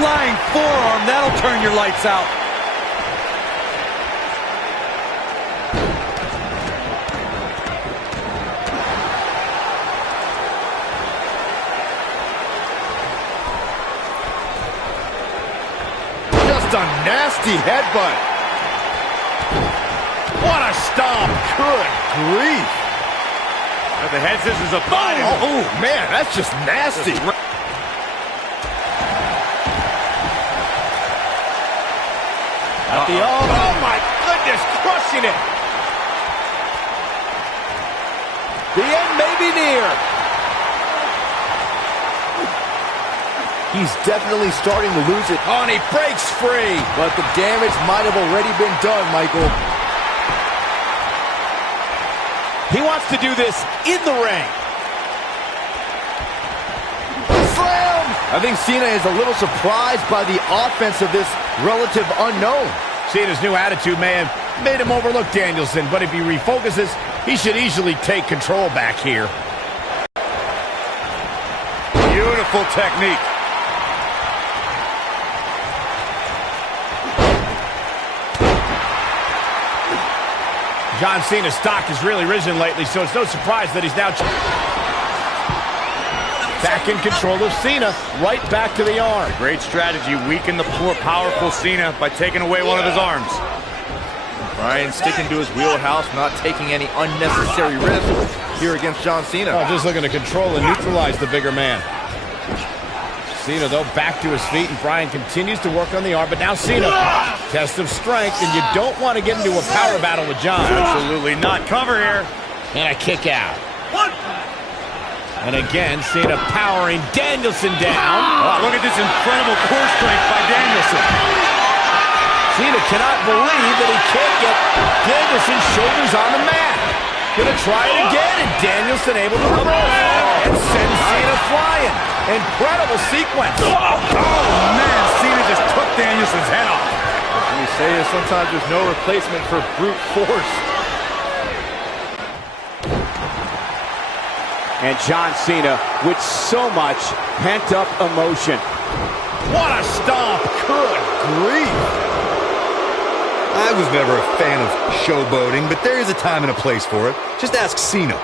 flying forearm, that'll turn your lights out. Just a nasty headbutt. What a stomp. Good grief. The head scissors applied. Oh, man, that's just nasty. At the arm. Oh, my goodness, crushing it. The end may be near. He's definitely starting to lose it. Oh, and he breaks free. But the damage might have already been done, Michael. He wants to do this in the ring. Slam! I think Cena is a little surprised by the offense of this relative unknown. Cena's new attitude may have made him overlook Danielson, but if he refocuses, he should easily take control back here. Beautiful technique. John Cena's stock has really risen lately, so it's no surprise that he's now back in control of Cena, right back to the arm. Great strategy, weaken the poor, powerful Cena by taking away one of his arms. Bryan sticking to his wheelhouse, not taking any unnecessary risks here against John Cena. Oh, just looking to control and neutralize the bigger man. Cena, though, back to his feet, and Bryan continues to work on the arm, but now Cena, test of strength, and you don't want to get into a power battle with John. Absolutely not. Cover here. And a kick out. And again, Cena powering Danielson down. Oh, look at this incredible core strength by Danielson. Cena cannot believe that he can't get Danielson's shoulders on the mat. Gonna try it again, and Danielson able to reverse and send Cena flying. Incredible sequence. Oh, man, Cena just took Danielson's head off. As we say, sometimes there's no replacement for brute force. And John Cena with so much pent-up emotion. What a stomp. Good grief. I was never a fan of showboating, but there is a time and a place for it. Just ask Cena.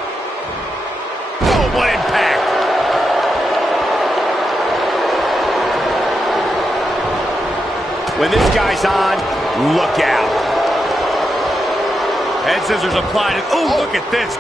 Oh, what impact. When this guy's on, look out. Head scissors applied. Oh, look at this.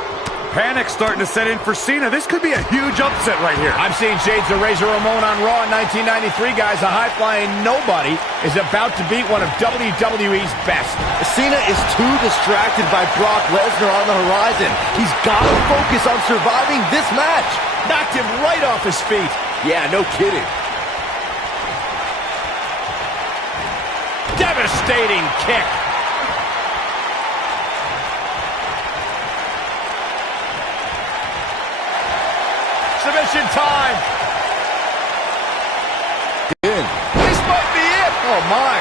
Panic starting to set in for Cena. This could be a huge upset right here. I'm seeing shades of Razor Ramon on Raw in 1993, guys. A high-flying nobody is about to beat one of WWE's best. Cena is too distracted by Brock Lesnar on the horizon. He's got to focus on surviving this match. Knocked him right off his feet. Yeah, no kidding. Devastating kick. Submission time. In. This might be it. Oh, my.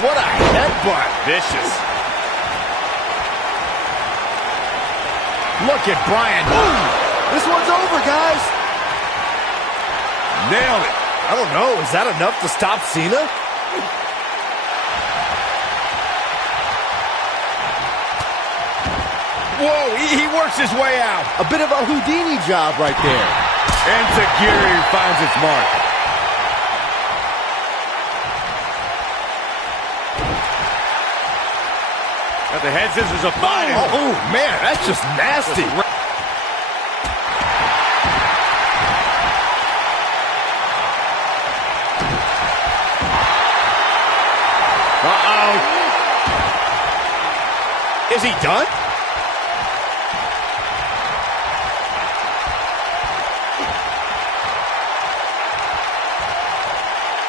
What a headbutt. Vicious. Look at Bryan. This one's over, guys. Nailed it. I don't know. Is that enough to stop Cena? Whoa, he works his way out. A bit of a Houdini job right there. And Tajiri finds its mark. Got the head scissors applied. Oh, man, that's just nasty. Uh-oh. Is he done?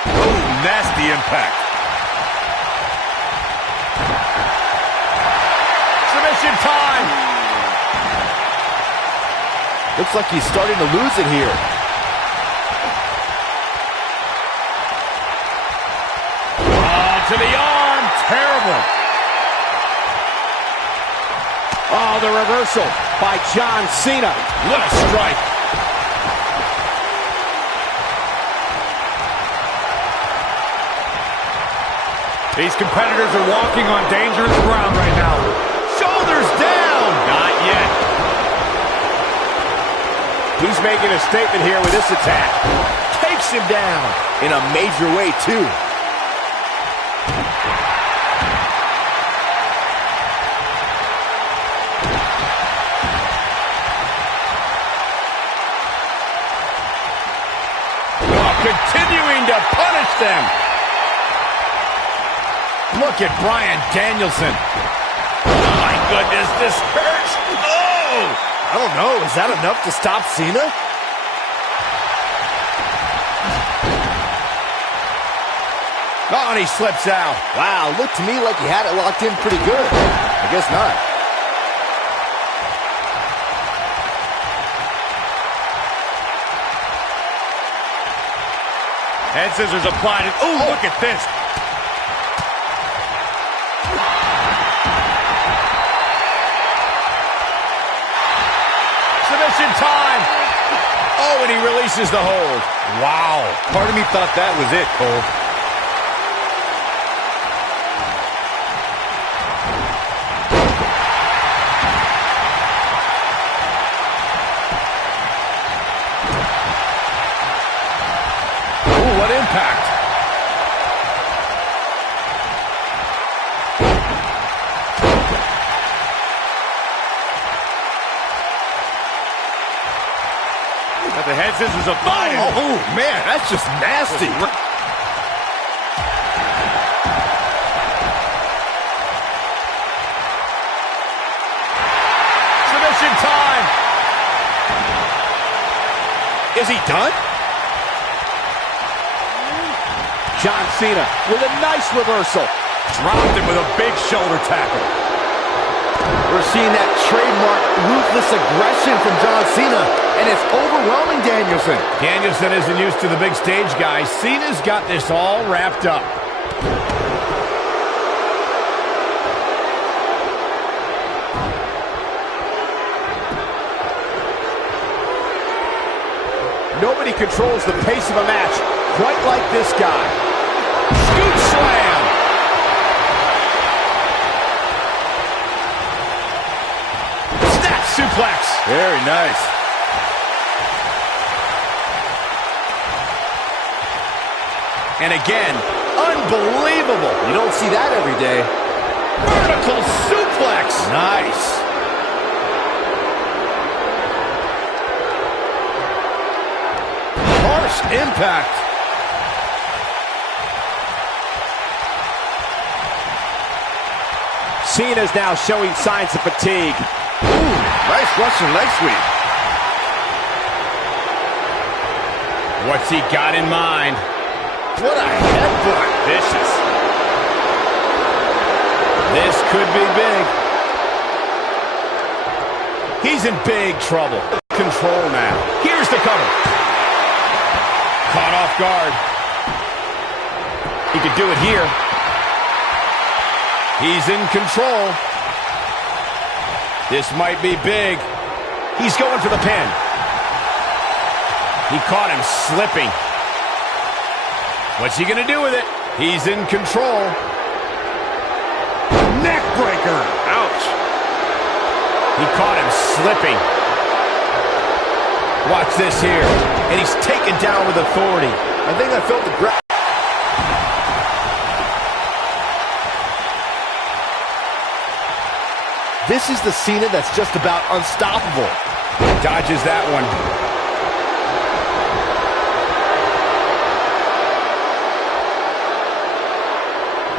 Oh, nasty impact. Submission time. Looks like he's starting to lose it here. To the arm, Oh, the reversal by John Cena. What a strike. These competitors are walking on dangerous ground right now. Shoulders down. Not yet. He's making a statement here with this attack. Takes him down in a major way, too. Oh, continuing to punish them. Look at Bryan Danielson. Oh, my goodness, this hurts. Oh! I don't know. Is that enough to stop Cena? Oh, and he slips out. Wow, looked to me like he had it locked in pretty good. I guess not. Head scissors applied. Oh, look at this. Submission time. Oh, and he releases the hold. Wow. Part of me thought that was it, Cole. Ooh, what impact. Got the head scissors applied. Oh, man, that's just nasty. Submission time. Is he done? John Cena with a nice reversal. Dropped him with a big shoulder tackle. We're seeing that trademark ruthless aggression from John Cena, and it's overwhelming Danielson. Danielson isn't used to the big stage, guys. Cena's got this all wrapped up. Nobody controls the pace of a match quite like this guy. Scoop slam. Snap suplex. Very nice. And again, unbelievable. You don't see that every day. Vertical suplex. Nice. Harsh impact. Cena's now showing signs of fatigue. Ooh, nice Russian leg sweep. What's he got in mind? What a headbutt. Vicious. This could be big. He's in big trouble. Control now. Here's the cover. Caught off guard. He could do it here. He's in control. This might be big. He's going for the pin. He caught him slipping. What's he going to do with it? He's in control. Neck breaker. Ouch. He caught him slipping. Watch this here. And he's taken down with authority. I think I felt the grab. This is the Cena that's just about unstoppable. Dodges that one.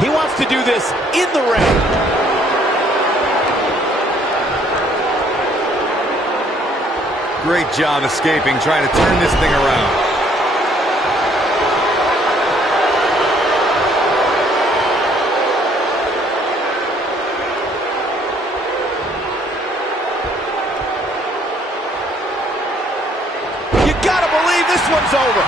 He wants to do this in the ring. Great job escaping, trying to turn this thing around. You gotta believe this one's over.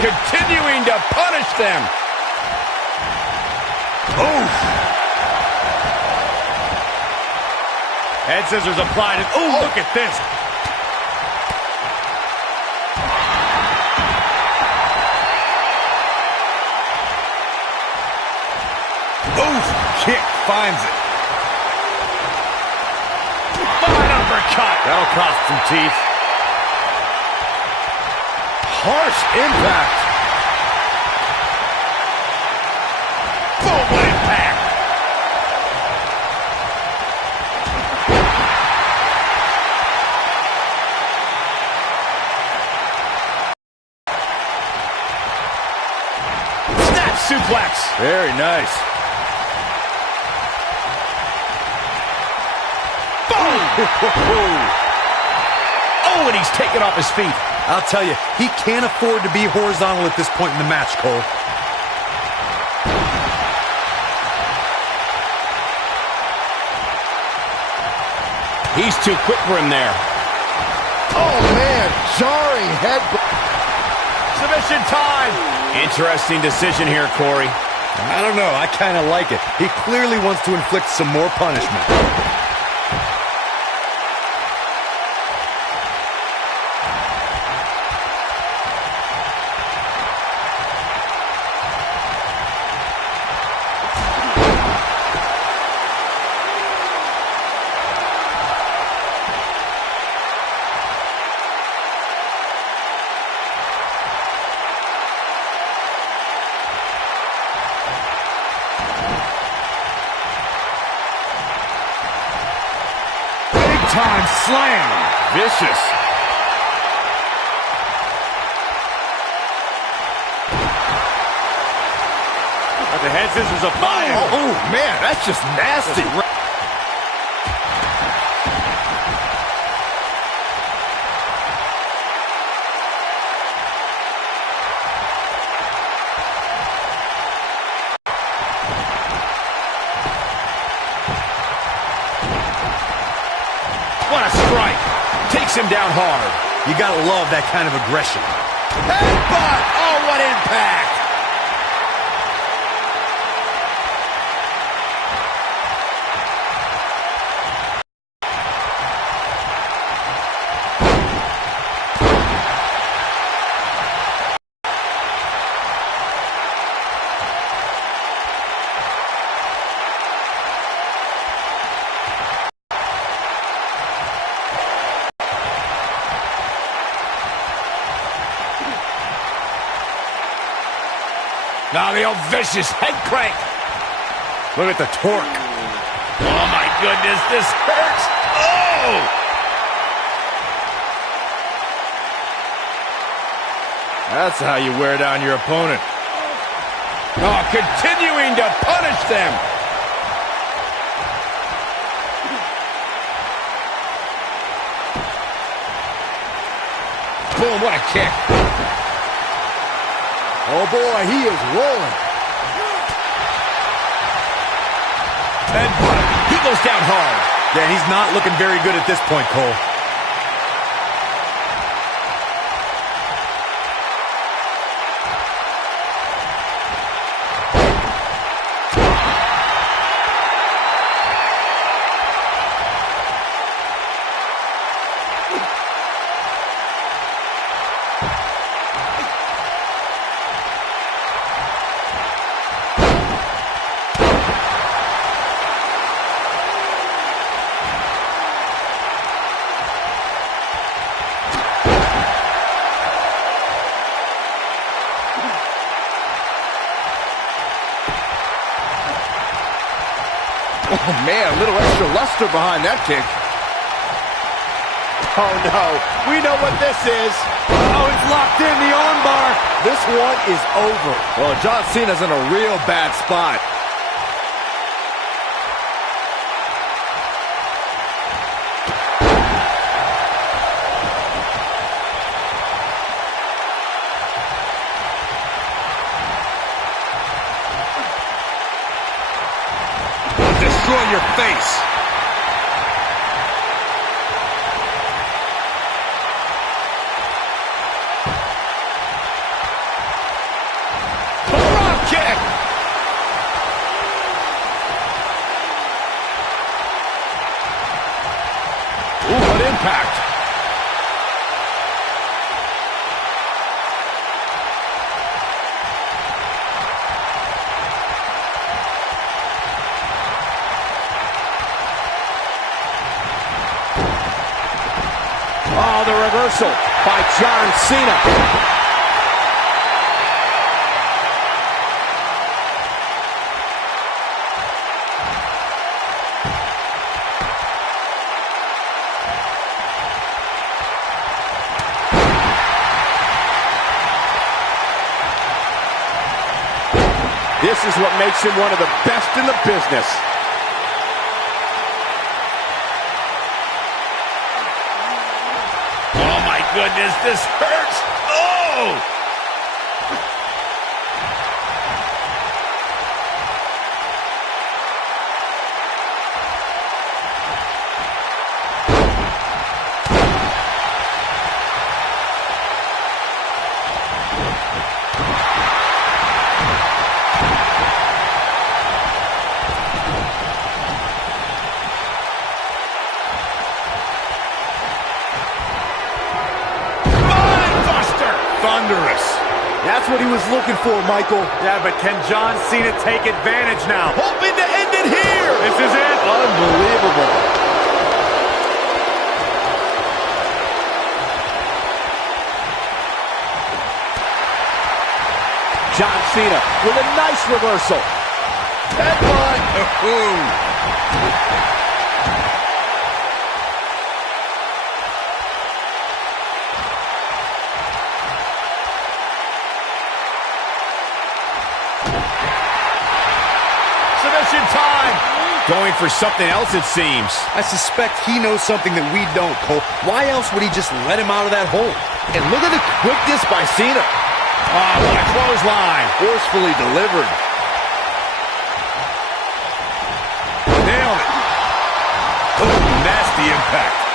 continuing to punish them. Oof. Head scissors applied. And, ooh, look at this. Oof. Kick finds it. Fine uppercut. That'll cost some teeth. Harsh impact. Boom, what impact. Snap suplex. Very nice. Oh, and he's taken off his feet. I'll tell you, he can't afford to be horizontal at this point in the match, Cole. He's too quick for him there. Oh, man. Jarring head. Submission time. Interesting decision here, Corey. I don't know, I kind of like it. He clearly wants to inflict some more punishment. Time slam. Vicious. But the head scissors applied. Oh, man, that's just nasty. What a strike. Takes him down hard. You gotta love that kind of aggression. Headbutt. Oh, what impact. Now the old vicious head crank. Look at the torque. Oh, my goodness, this hurts. Oh! That's how you wear down your opponent. Oh, continuing to punish them. Boom, what a kick. Oh, boy, he is rolling. And he goes down hard. Yeah, he's not looking very good at this point, Cole. Oh, man, a little extra luster behind that kick. Oh, no. We know what this is. Oh, it's locked in, the armbar. This one is over. Well, John Cena's in a real bad spot. Destroy your face. impact. Oh, the reversal by John Cena. This is what makes him one of the best in the business. Oh my goodness, this hurts. Oh! Thunderous. That's what he was looking for, Michael. Yeah, but can John Cena take advantage now? Hoping to end it here. This is it. Unbelievable. John Cena with a nice reversal. Headbutt. Submission time. Going for something else, it seems. I suspect he knows something that we don't, Cole. Why else would he just let him out of that hole? And look at the quickness by Cena. Oh, what a clothesline. Forcefully delivered. Nailed it. Oh, nasty impact.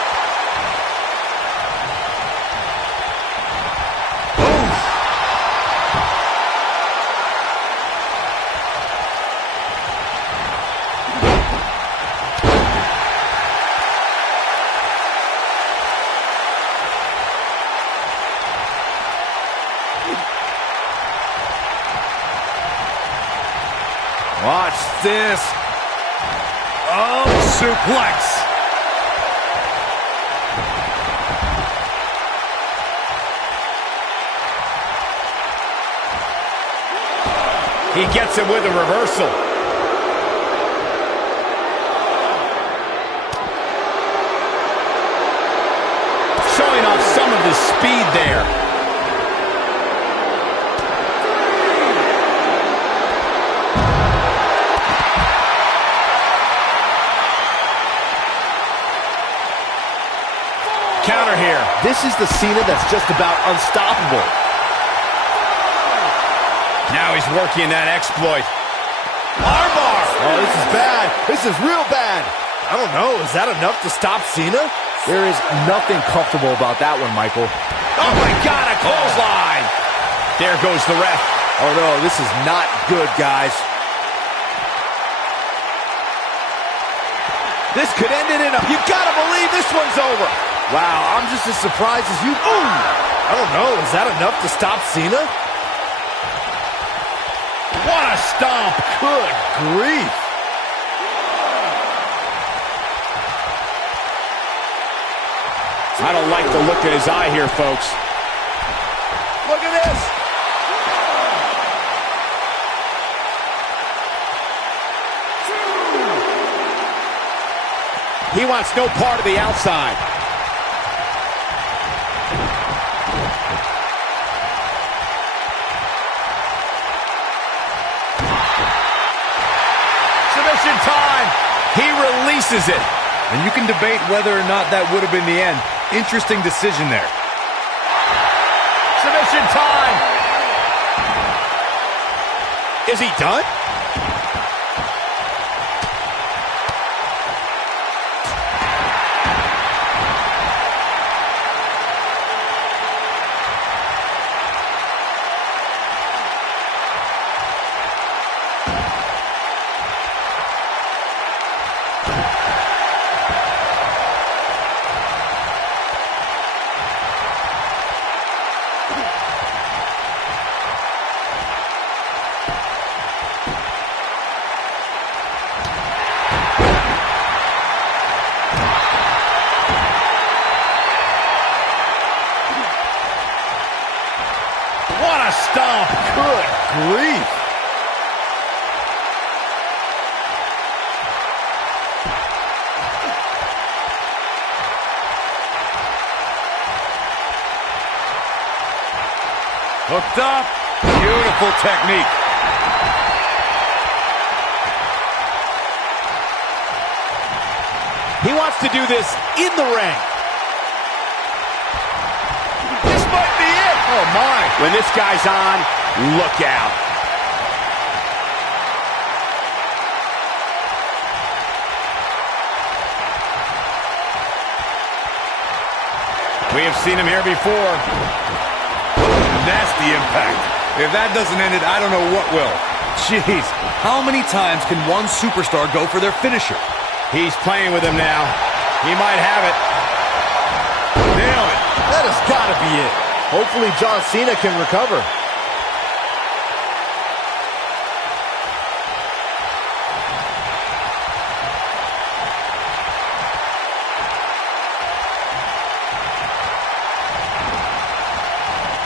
Watch this. Oh, suplex. He gets it with a reversal. Showing off some of his speed there. Counter here. This is the Cena that's just about unstoppable. Now he's working that exploit. Armbar! Oh, this is bad. This is real bad. I don't know. Is that enough to stop Cena? There is nothing comfortable about that one, Michael. Oh my God, a clothesline! There goes the ref. Oh no, this is not good, guys. This could end it in a... You gotta believe this one's over. Wow, I'm just as surprised as you. Ooh! I don't know. Is that enough to stop Cena? What a stomp! Good grief. I don't like the look in his eye here, folks. Look at this. He wants no part of the outside. Submission time. He releases it. And you can debate whether or not that would have been the end. Interesting decision there. Submission time. Is he done? Good grief. Hooked up. Beautiful technique. He wants to do this in the ring. This might be it. Oh, my. When this guy's on, look out. We have seen him here before. Nasty impact. If that doesn't end it, I don't know what will. Jeez, how many times can one superstar go for their finisher? He's playing with him now. He might have it. Nailed it. That has got to be it. Hopefully John Cena can recover.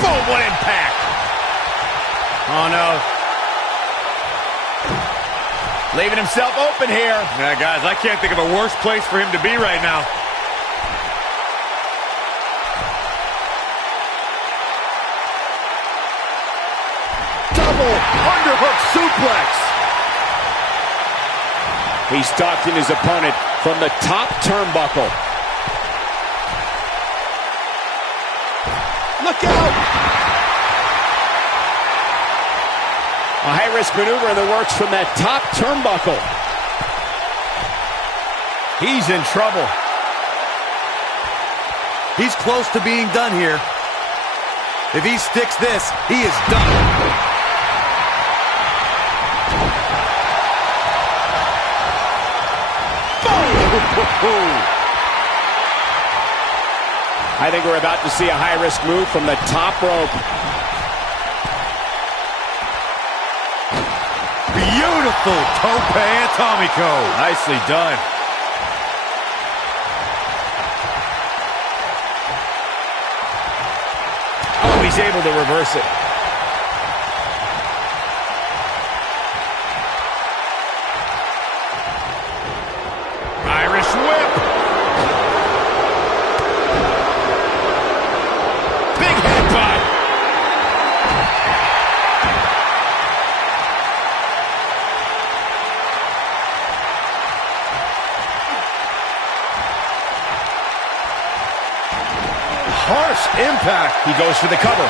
Boom, what impact. Oh, no. Leaving himself open here. Yeah, guys, I can't think of a worse place for him to be right now. Double underhook suplex. He's stalking his opponent from the top turnbuckle. Look out! A high-risk maneuver in the works from that top turnbuckle. He's in trouble. He's close to being done here. If he sticks this, he is done. I think we're about to see a high-risk move from the top rope. Beautiful tope atomico. Nicely done. Oh, he's able to reverse it. Irish whip. Big headbutt. Harsh impact. He goes for the cover.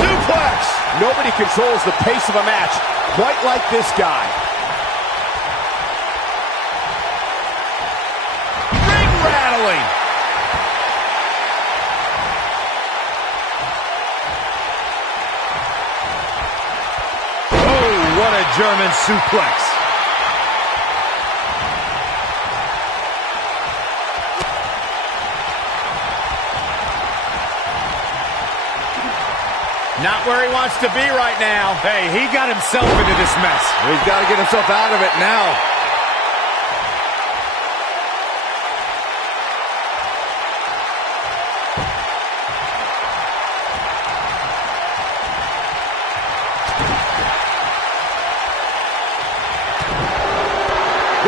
Suplex. Nobody controls the pace of a match quite like this guy. Ring rattling. What a German suplex. Not where he wants to be right now. Hey, he got himself into this mess. He's got to get himself out of it now.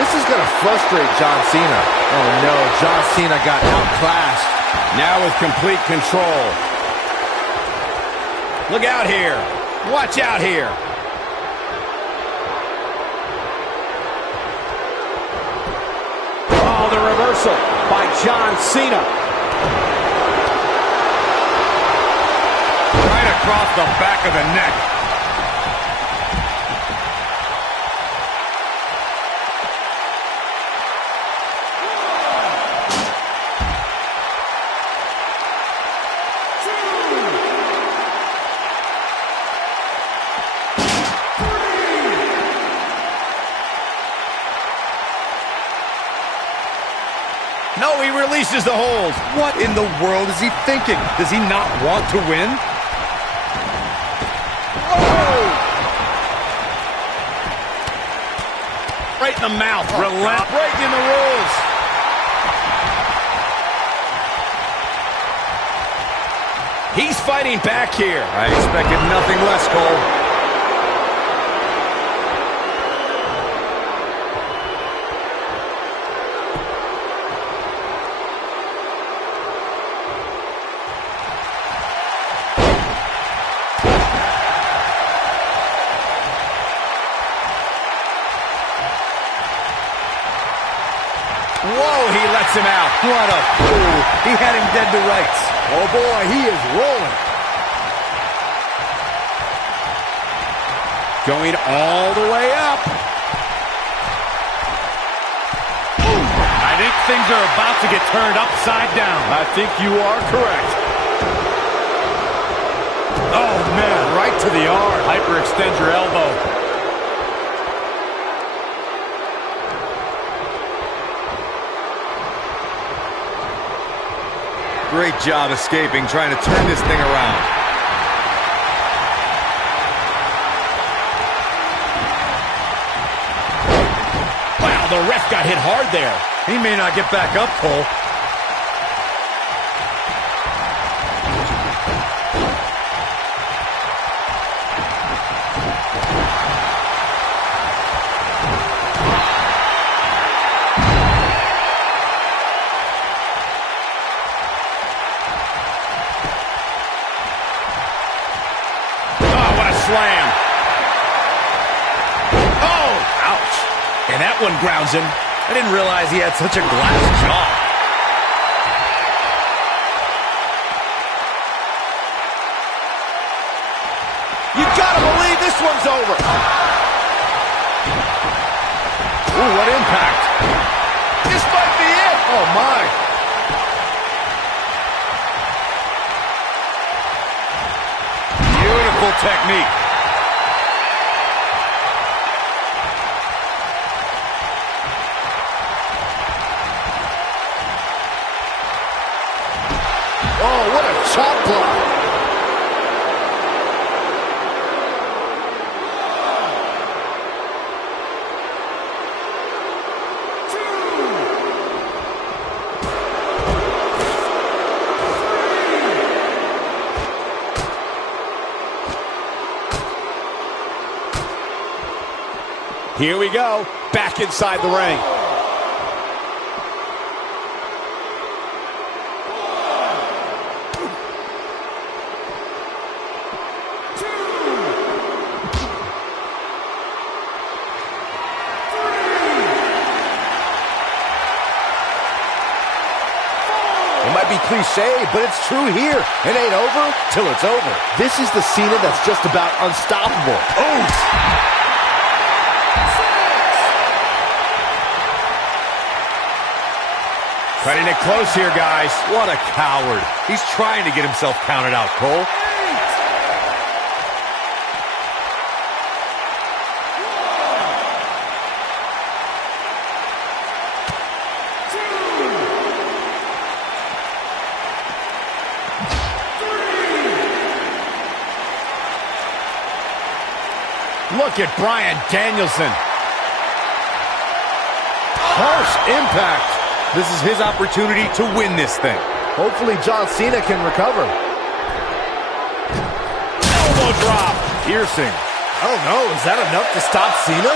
This is going to frustrate John Cena. Oh no, John Cena got outclassed. Now with complete control. Look out here. Watch out here. Oh, the reversal by John Cena. Right across the back of the neck. No, he releases the hold. What in the world is he thinking? Does he not want to win? right in the mouth. Relentless. Breaking the rules. He's fighting back here. I expected nothing less, Cole. Whoa, he lets him out. What a fool. He had him dead to rights. Oh, boy, he is rolling. Going all the way up. I think things are about to get turned upside down. I think you are correct. Oh, man. Right to the arm. Hyperextend your elbow. Great job escaping, trying to turn this thing around. Wow, the ref got hit hard there. He may not get back up, Cole. Slam. Oh, ouch. And that one grounds him. I didn't realize he had such a glass jaw. You gotta believe this one's over. Ooh, what impact. This might be it. Oh, my. Beautiful technique. Oh, what a chop block. Here we go. Back inside the ring. It might be cliche, but it's true here. It ain't over till it's over. This is the Cena that's just about unstoppable. Oh! Cutting it close here, guys. What a coward. He's trying to get himself counted out, Cole. Look at Bryan Danielson. Harsh impact. This is his opportunity to win this thing. Hopefully John Cena can recover. Elbow drop. Piercing. I don't know, is that enough to stop Cena?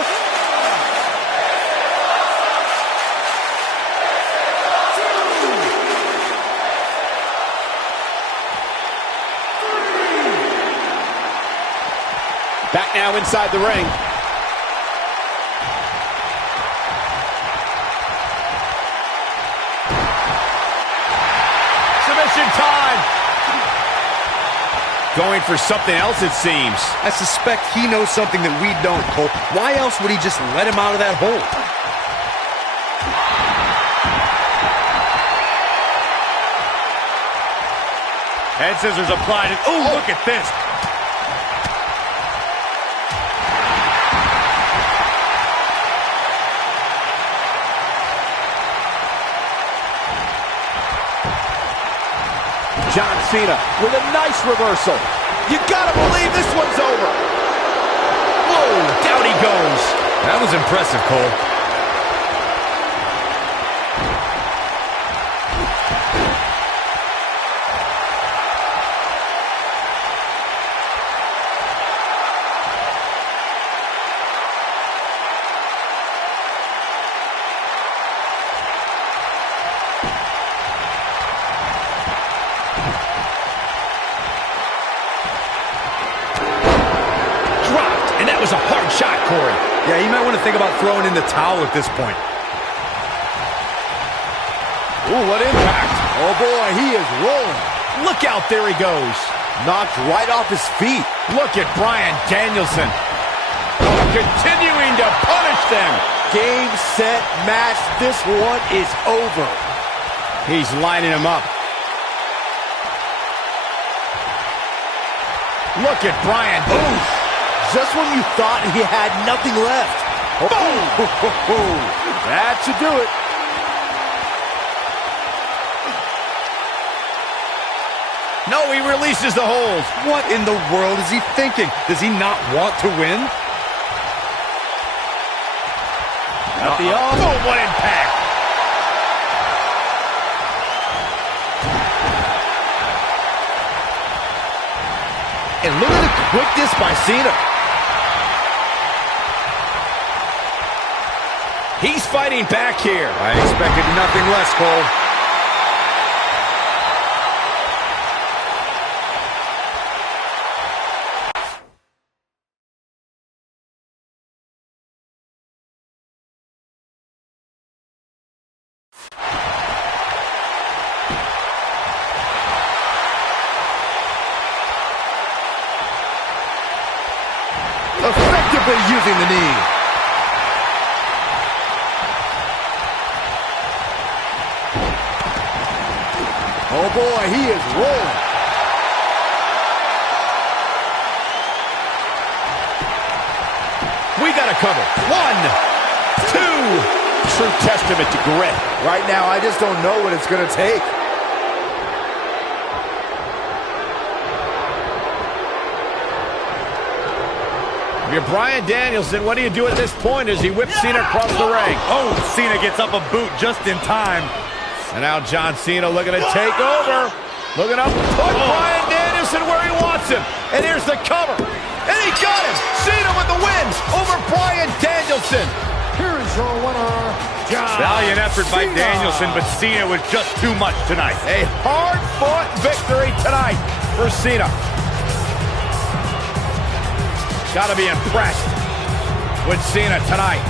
Back now inside the ring. Submission time. Going for something else, it seems. I suspect he knows something that we don't, Cole. Why else would he just let him out of that hole? Head scissors applied. And, oh, look at this. John Cena with a nice reversal. You gotta believe this one's over. Whoa, down he goes. That was impressive, Cole. you might want to think about throwing in the towel at this point. Ooh, what impact. Oh, boy, he is rolling. Look out, there he goes. Knocked right off his feet. Look at Bryan Danielson. Continuing to punish them. Game, set, match. This one is over. He's lining him up. Look at Bryan. Oof. Just when you thought he had nothing left. Oh. That should do it. No, he releases the hold. What in the world is he thinking? Does he not want to win? At the arm. Oh, what impact. And look at the quickness by Cena. He's fighting back here. I expected nothing less, Cole. Effectively using the knee. Oh boy, he is rolling. We got to cover. 1, 2. True testament to grit. Right now, I just don't know what it's going to take. If you're Bryan Danielson, what do you do at this point as he whips Cena across the ring? Oh, Cena gets up a boot just in time. And now John Cena looking to take over. Looking up, put Bryan Danielson where he wants him. And here's the cover. And he got him. Cena with the win over Bryan Danielson. Here is your winner, John Valiant effort by Cena. Danielson, but Cena was just too much tonight. A hard-fought victory tonight for Cena. Got to be impressed with Cena tonight.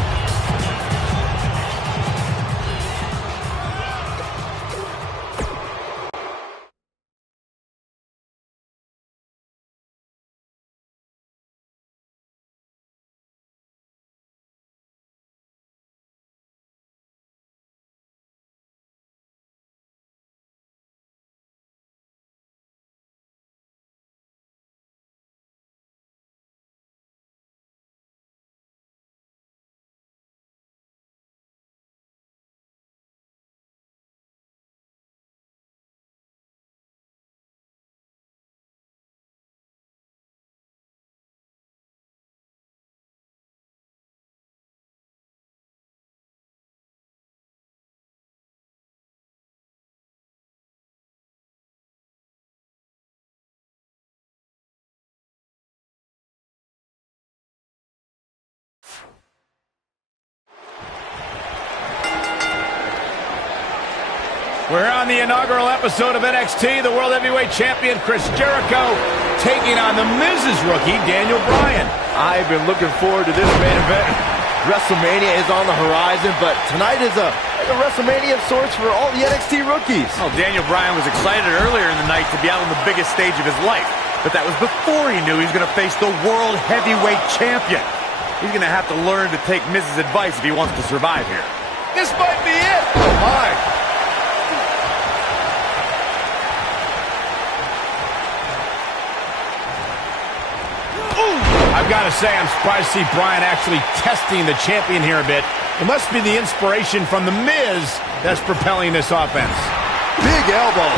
We're on the inaugural episode of NXT. The World Heavyweight Champion Chris Jericho taking on the Miz's rookie, Daniel Bryan. I've been looking forward to this main event. WrestleMania is on the horizon, but tonight is like a WrestleMania of sorts for all the NXT rookies. Well, Daniel Bryan was excited earlier in the night to be out on the biggest stage of his life, but that was before he knew he was going to face the World Heavyweight Champion. He's going to have to learn to take Miz's advice if he wants to survive here. This might be it. Oh, my. I've got to say, I'm surprised to see Bryan actually testing the champion here a bit. It must be the inspiration from The Miz that's propelling this offense. Big elbow.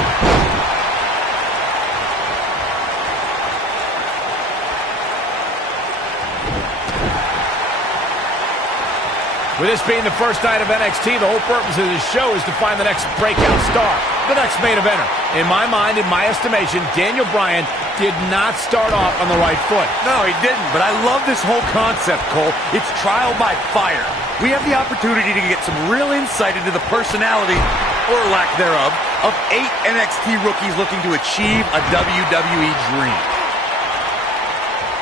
With this being the first night of NXT, the whole purpose of this show is to find the next breakout star, the next main eventer. In my mind, in my estimation, Daniel Bryan did not start off on the right foot. No, he didn't, but I love this whole concept, Cole. It's trial by fire. We have the opportunity to get some real insight into the personality, or lack thereof, of 8 NXT rookies looking to achieve a WWE dream.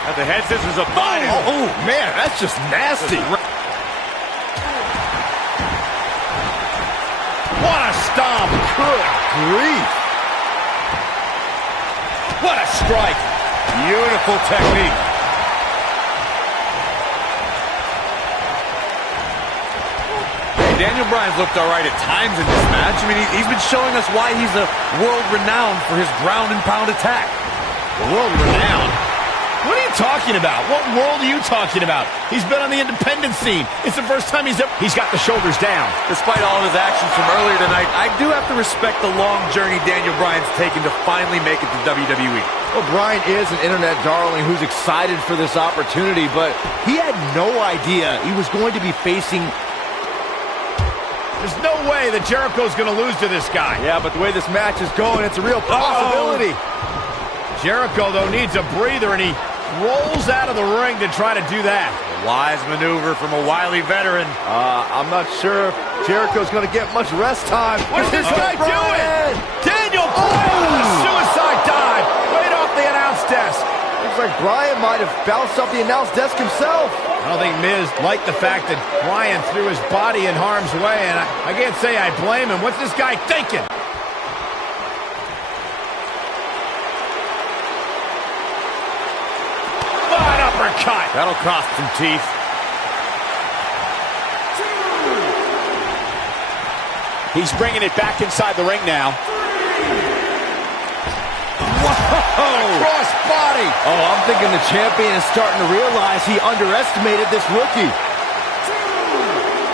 Now the head scissors of Biden. Oh, man, that's just nasty. Good grief. What a strike. Beautiful technique. Daniel Bryan's looked all right at times in this match. I mean, he's been showing us why he's a world-renowned for his ground and pound attack. World-renowned? What are you talking about? What world are you talking about? He's been on the independent scene. It's the first time he's got the shoulders down. Despite all of his actions from earlier tonight, I do have to respect the long journey Daniel Bryan's taken to finally make it to WWE. Well, Bryan is an internet darling who's excited for this opportunity, but he had no idea he was going to be facing... There's no way that Jericho's going to lose to this guy. Yeah, but the way this match is going, it's a real possibility. Jericho, though, needs a breather, and he rolls out of the ring to try to do that. A wise maneuver from a wily veteran. I'm not sure if Jericho's going to get much rest time. What's this guy doing? Daniel Bryan with a suicide dive right off the announce desk. Looks like Bryan might have bounced off the announce desk himself. I don't think Miz liked the fact that Bryan threw his body in harm's way, and I can't say I blame him. What's this guy thinking? What uppercut! That'll cost some teeth. He's bringing it back inside the ring now. Whoa! Cross body! Oh, I'm thinking the champion is starting to realize he underestimated this rookie.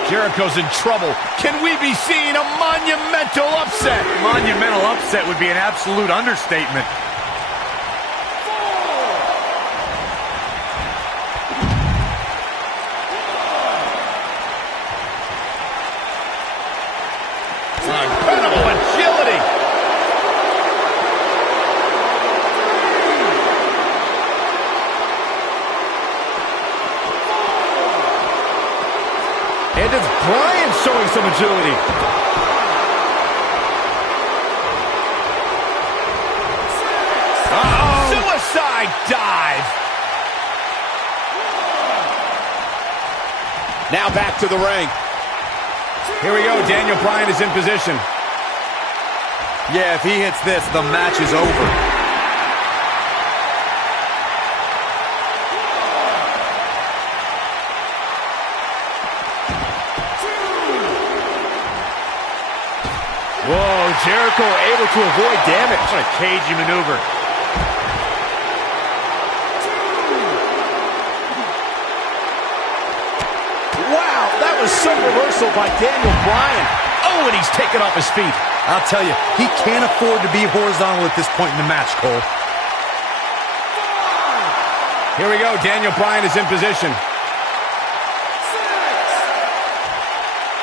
Jericho's in trouble. Can we be seeing a monumental upset? Monumental upset would be an absolute understatement. Incredible agility. And it's Bryan showing some agility. Suicide dive. Now back to the ring. Here we go. Daniel Bryan is in position. Yeah, if he hits this, the match is over. Whoa, Jericho able to avoid damage. What a cagey maneuver. Wow, that was some reversal by Daniel Bryan. Oh, and he's taken off his feet. I'll tell you, he can't afford to be horizontal at this point in the match, Cole. Here we go. Daniel Bryan is in position.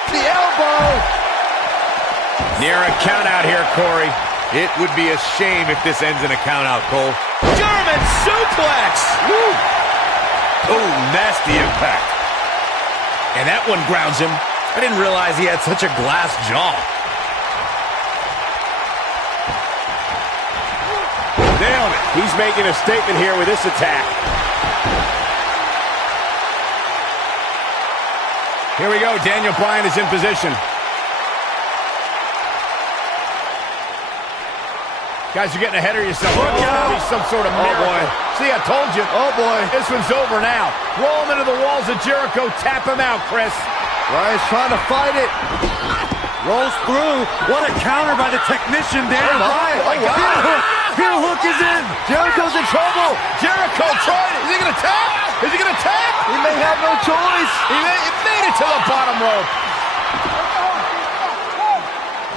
The elbow. Near a count out here, Corey. It would be a shame if this ends in a count out, Cole. German suplex. Woo. Oh, nasty impact. And that one grounds him. I didn't realize he had such a glass jaw. Nailed it. He's making a statement here with this attack. Here we go. Daniel Bryan is in position. Guys, you're getting ahead of yourself. Look out. He's some sort of miracle. boy. See, I told you. Oh, boy. This one's over now. Roll him into the walls of Jericho. Tap him out, Chris. Bryan's trying to fight it. Rolls through. What a counter by the technician, Daniel Bryan. Oh, my God. Heel hook is in. Jericho's in trouble. Jericho tried it. Is he going to tap? Is he going to tap? He may have no choice. He made it to the bottom rope.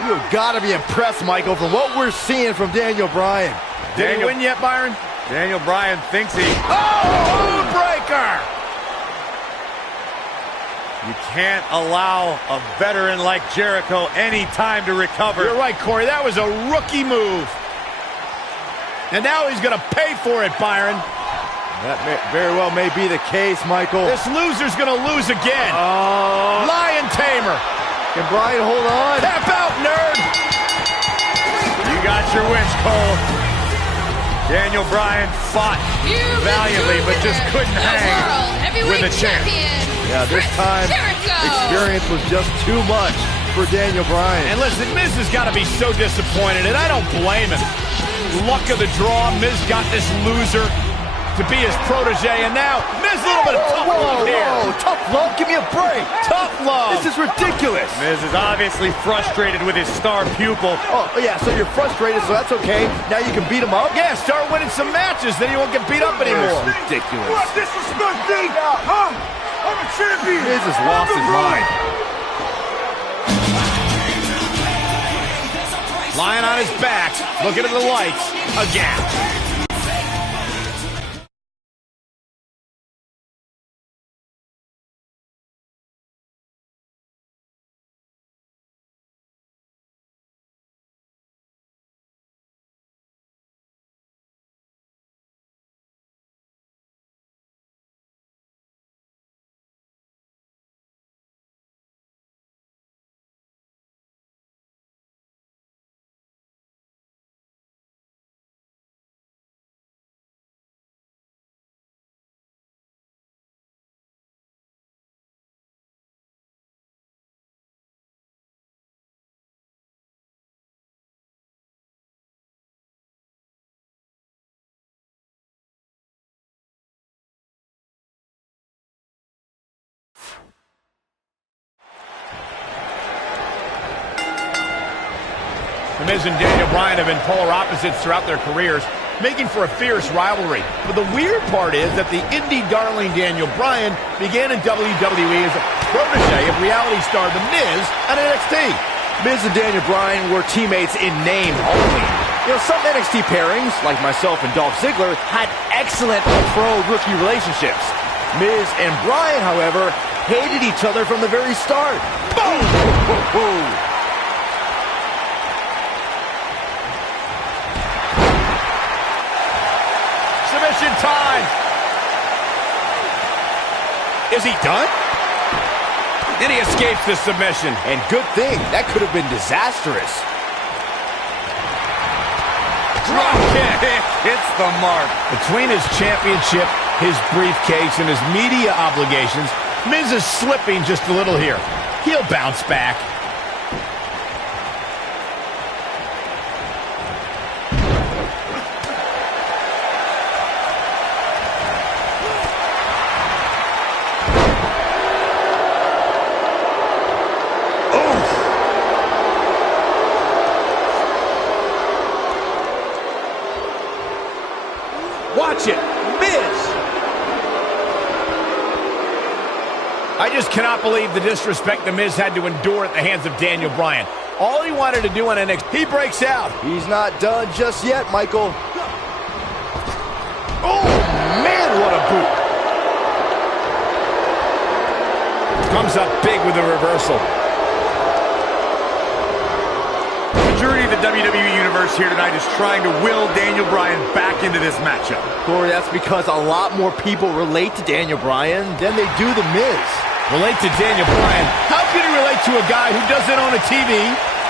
You've got to be impressed, Michael, from what we're seeing from Daniel Bryan. Did he win yet, Byron? Daniel Bryan thinks he... Oh, breaker! You can't allow a veteran like Jericho any time to recover. You're right, Corey. That was a rookie move. And now he's going to pay for it, Byron. That very well may be the case, Michael. This loser's going to lose again. Lion Tamer. Can Bryan hold on? Tap out, nerd. You got your wish, Cole. Daniel Bryan fought valiantly, but just couldn't hang with the champ. Yeah, this time, experience was just too much. for Daniel Bryan. And listen, Miz has got to be so disappointed, and I don't blame him. Luck of the draw, Miz got this loser to be his protege, and now Miz a little bit of tough love here. Whoa, tough love? Give me a break. Tough love. This is ridiculous. Miz is obviously frustrated with his star pupil. Oh, yeah, so you're frustrated, so that's okay. Now you can beat him up? Yeah, start winning some matches, then you won't get beat up anymore. Ridiculous. What disrespect me? Huh? I'm a champion. Miz has lost his mind. Lying on his back, looking at the lights again. The Miz and Daniel Bryan have been polar opposites throughout their careers, making for a fierce rivalry. But the weird part is that the indie darling Daniel Bryan began in WWE as a protege of reality star The Miz on NXT. Miz and Daniel Bryan were teammates in name only. You know, some NXT pairings, like myself and Dolph Ziggler, had excellent pro-rookie relationships. Miz and Bryan, however, hated each other from the very start. Boom! Submission time. Is he done? And he escapes the submission. And good thing, that could have been disastrous. Drop kick. Hits the mark. Between his championship, his briefcase, and his media obligations, Miz is slipping just a little here. He'll bounce back. Watch it, Miz. I just cannot believe the disrespect the Miz had to endure at the hands of Daniel Bryan. All he wanted to do on NXT, he breaks out. He's not done just yet, Michael. Oh, man, what a boot. Comes up big with a reversal. The majority of the WWE Universe here tonight is trying to will Daniel Bryan back into this matchup. Corey, that's because a lot more people relate to Daniel Bryan than they do The Miz. Relate to Daniel Bryan? How can he relate to a guy who doesn't own a TV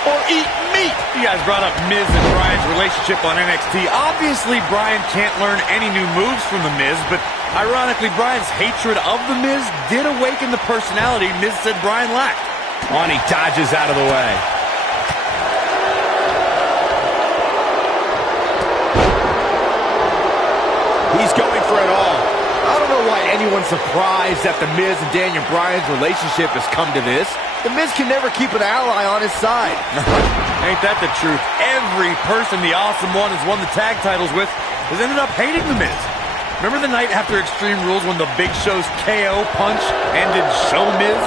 or eat meat? You guys brought up Miz and Bryan's relationship on NXT. Obviously, Bryan can't learn any new moves from The Miz, but ironically, Bryan's hatred of The Miz did awaken the personality Miz said Bryan lacked. On, he dodges out of the way. He's going for it all. I don't know why anyone's surprised that The Miz and Daniel Bryan's relationship has come to this. The Miz can never keep an ally on his side. Ain't that the truth? Every person the Awesome One has won the tag titles with has ended up hating The Miz. Remember the night after Extreme Rules when the Big Show's KO punch ended Show Miz?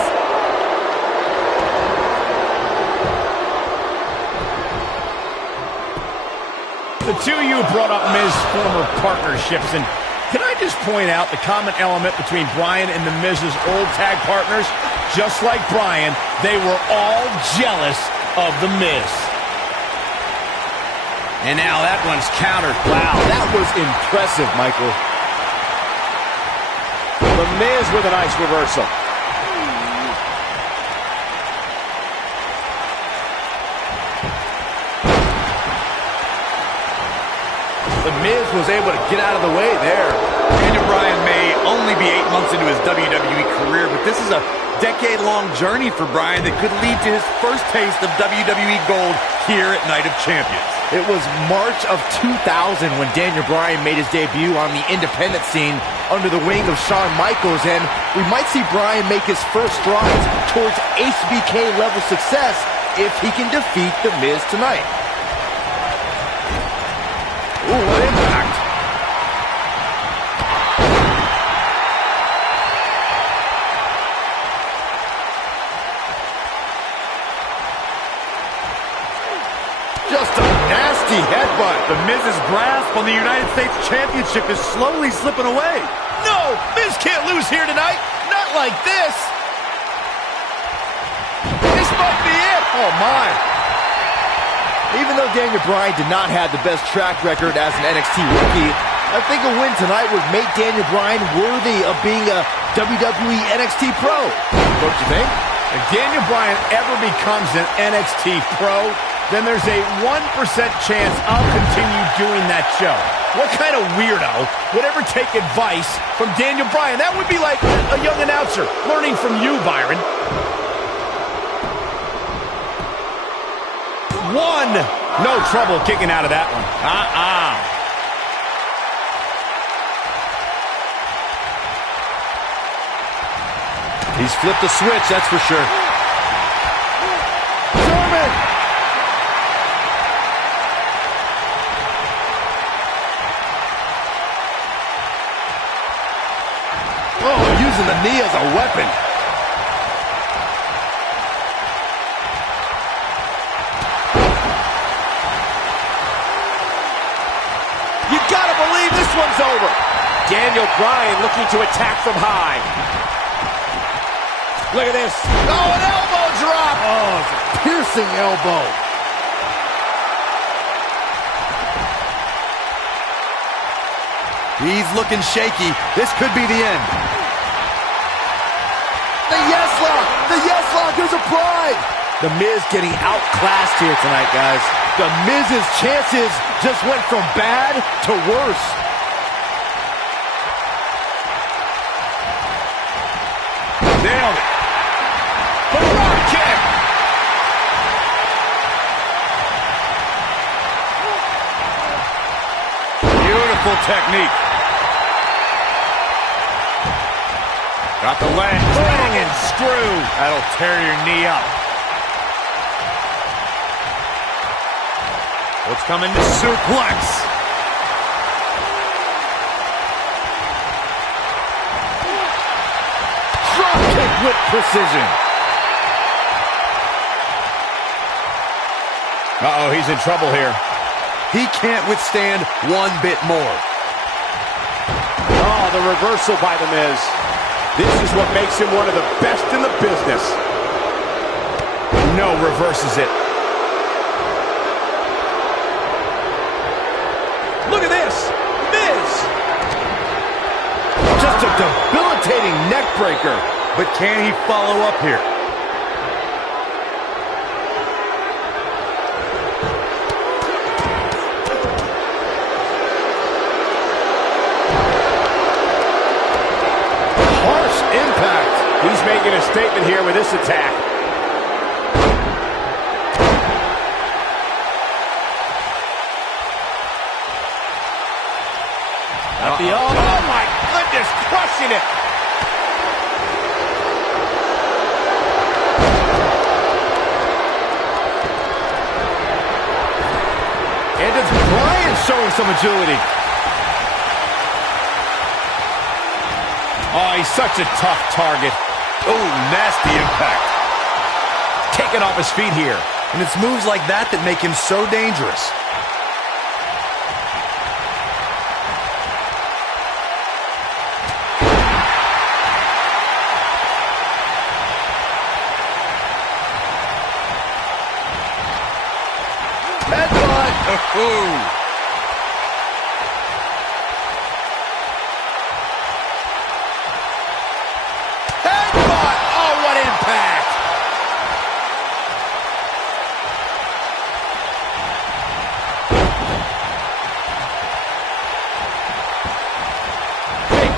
The two of you brought up Miz's former partnerships, and can I just point out the common element between Bryan and The Miz's old tag partners? Just like Bryan, they were all jealous of The Miz. And now that one's countered. Wow, that was impressive, Michael. The Miz with a nice reversal. The Miz was able to get out of the way there. Daniel Bryan may only be 8 months into his WWE career, but this is a decade-long journey for Bryan that could lead to his first taste of WWE gold here at Night of Champions. It was March of 2000 when Daniel Bryan made his debut on the independent scene under the wing of Shawn Michaels, and we might see Bryan make his first strides towards HBK-level success if he can defeat The Miz tonight. Ooh, what impact! Just a nasty headbutt. The Miz's grasp on the United States Championship is slowly slipping away. No! Miz can't lose here tonight! Not like this! This might be it! Oh, my! Even though Daniel Bryan did not have the best track record as an NXT rookie, I think a win tonight would make Daniel Bryan worthy of being a WWE NXT Pro. Don't you think? If Daniel Bryan ever becomes an NXT Pro, then there's a 1% chance I'll continue doing that show. What kind of weirdo would ever take advice from Daniel Bryan? That would be like a young announcer learning from you, Byron. One. No trouble kicking out of that one. He's flipped the switch, that's for sure. German! Oh, using the knee as a weapon. You gotta believe this one's over. Daniel Bryan looking to attack from high. Look at this. Oh, an elbow drop. Oh, it's a piercing elbow. He's looking shaky. This could be the end. The yes lock. The yes lock is applied. The Miz getting outclassed here tonight, guys. The Miz's chances just went from bad to worse. Nailed it. The rock kick. Beautiful technique. Got the leg. Bang and screw. That'll tear your knee up. What's coming to suplex? Drop kick with precision. Uh-oh, he's in trouble here. He can't withstand one bit more. Oh, the reversal by The Miz. This is what makes him one of the best in the business. No, reverses it. Look at this. Miz. Just a debilitating neck breaker. But can he follow up here? Harsh impact. He's making a statement here with this attack. At the oh my goodness, crushing it. And it's Bryan showing some agility. Oh, he's such a tough target. Oh, nasty impact. Taken off his feet here. And it's moves like that that make him so dangerous. Headbutt. Ooh. Headbutt. Oh, what impact. Big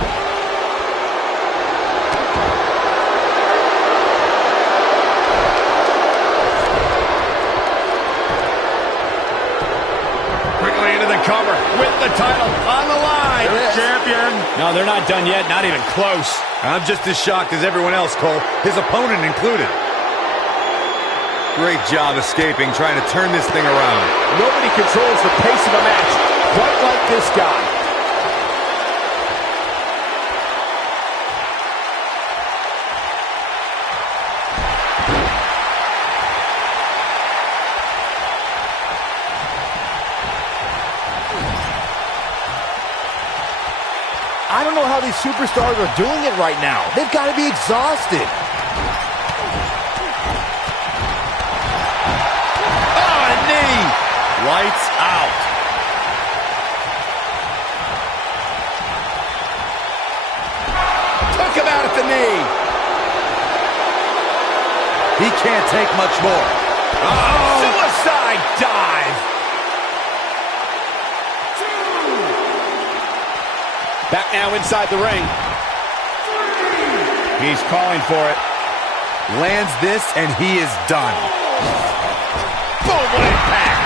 Put the title on the line. Champion. No, they're not done yet. Not even close. I'm just as shocked as everyone else, Cole, his opponent included. Great job escaping, trying to turn this thing around. Nobody controls the pace of a match quite like this guy. I don't know how these superstars are doing it right now. They've got to be exhausted. Oh, a knee! Lights out. Took him out at the knee. He can't take much more. Oh, suicide dive. Back now inside the ring. He's calling for it. Lands this, and he is done. Boom, what impact.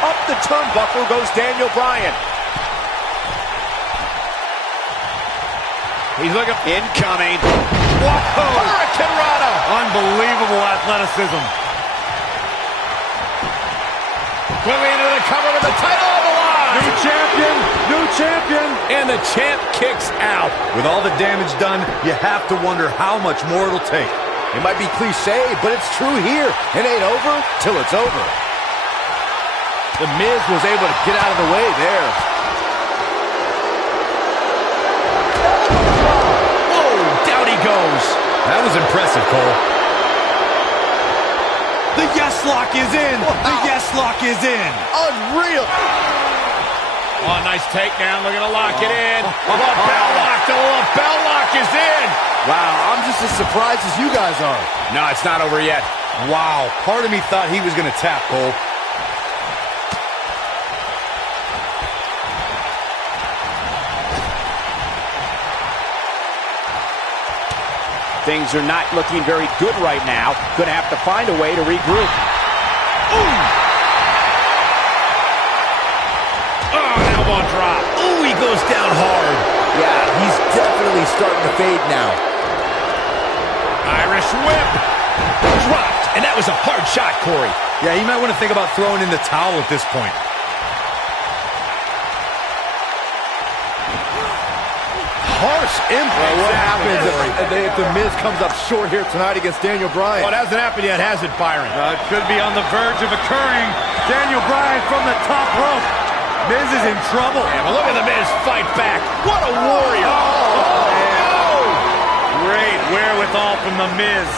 Up the turnbuckle goes Daniel Bryan. He's looking. Incoming. Whoa. Hurricane Rana. Unbelievable athleticism. Quickly into the cover with the title on the line. New champion, new champion. And the champ kicks out. With all the damage done, you have to wonder how much more it'll take. It might be cliche, but it's true here. It ain't over till it's over. The Miz was able to get out of the way there. Oh, down he goes. That was impressive, Cole. The yes lock is in. The yes lock is in. Unreal. Oh, nice takedown. Looking to lock it in. The lapel lock. The lapel lock is in. Wow, I'm just as surprised as you guys are. No, it's not over yet. Wow, part of me thought he was going to tap, Cole. Things are not looking very good right now. Gonna have to find a way to regroup. Ooh. Oh, an elbow drop. Ooh, he goes down hard. Yeah, he's definitely starting to fade now. Irish whip. Dropped. And that was a hard shot, Corey. Yeah, you might want to think about throwing in the towel at this point. Harsh impact. What happens if the Miz comes up short here tonight against Daniel Bryan? Well, it hasn't happened yet, has it, Byron? It could be on the verge of occurring. Daniel Bryan from the top rope. Miz is in trouble. Yeah, but look at the Miz fight back. What a warrior. Oh. Great wherewithal from the Miz.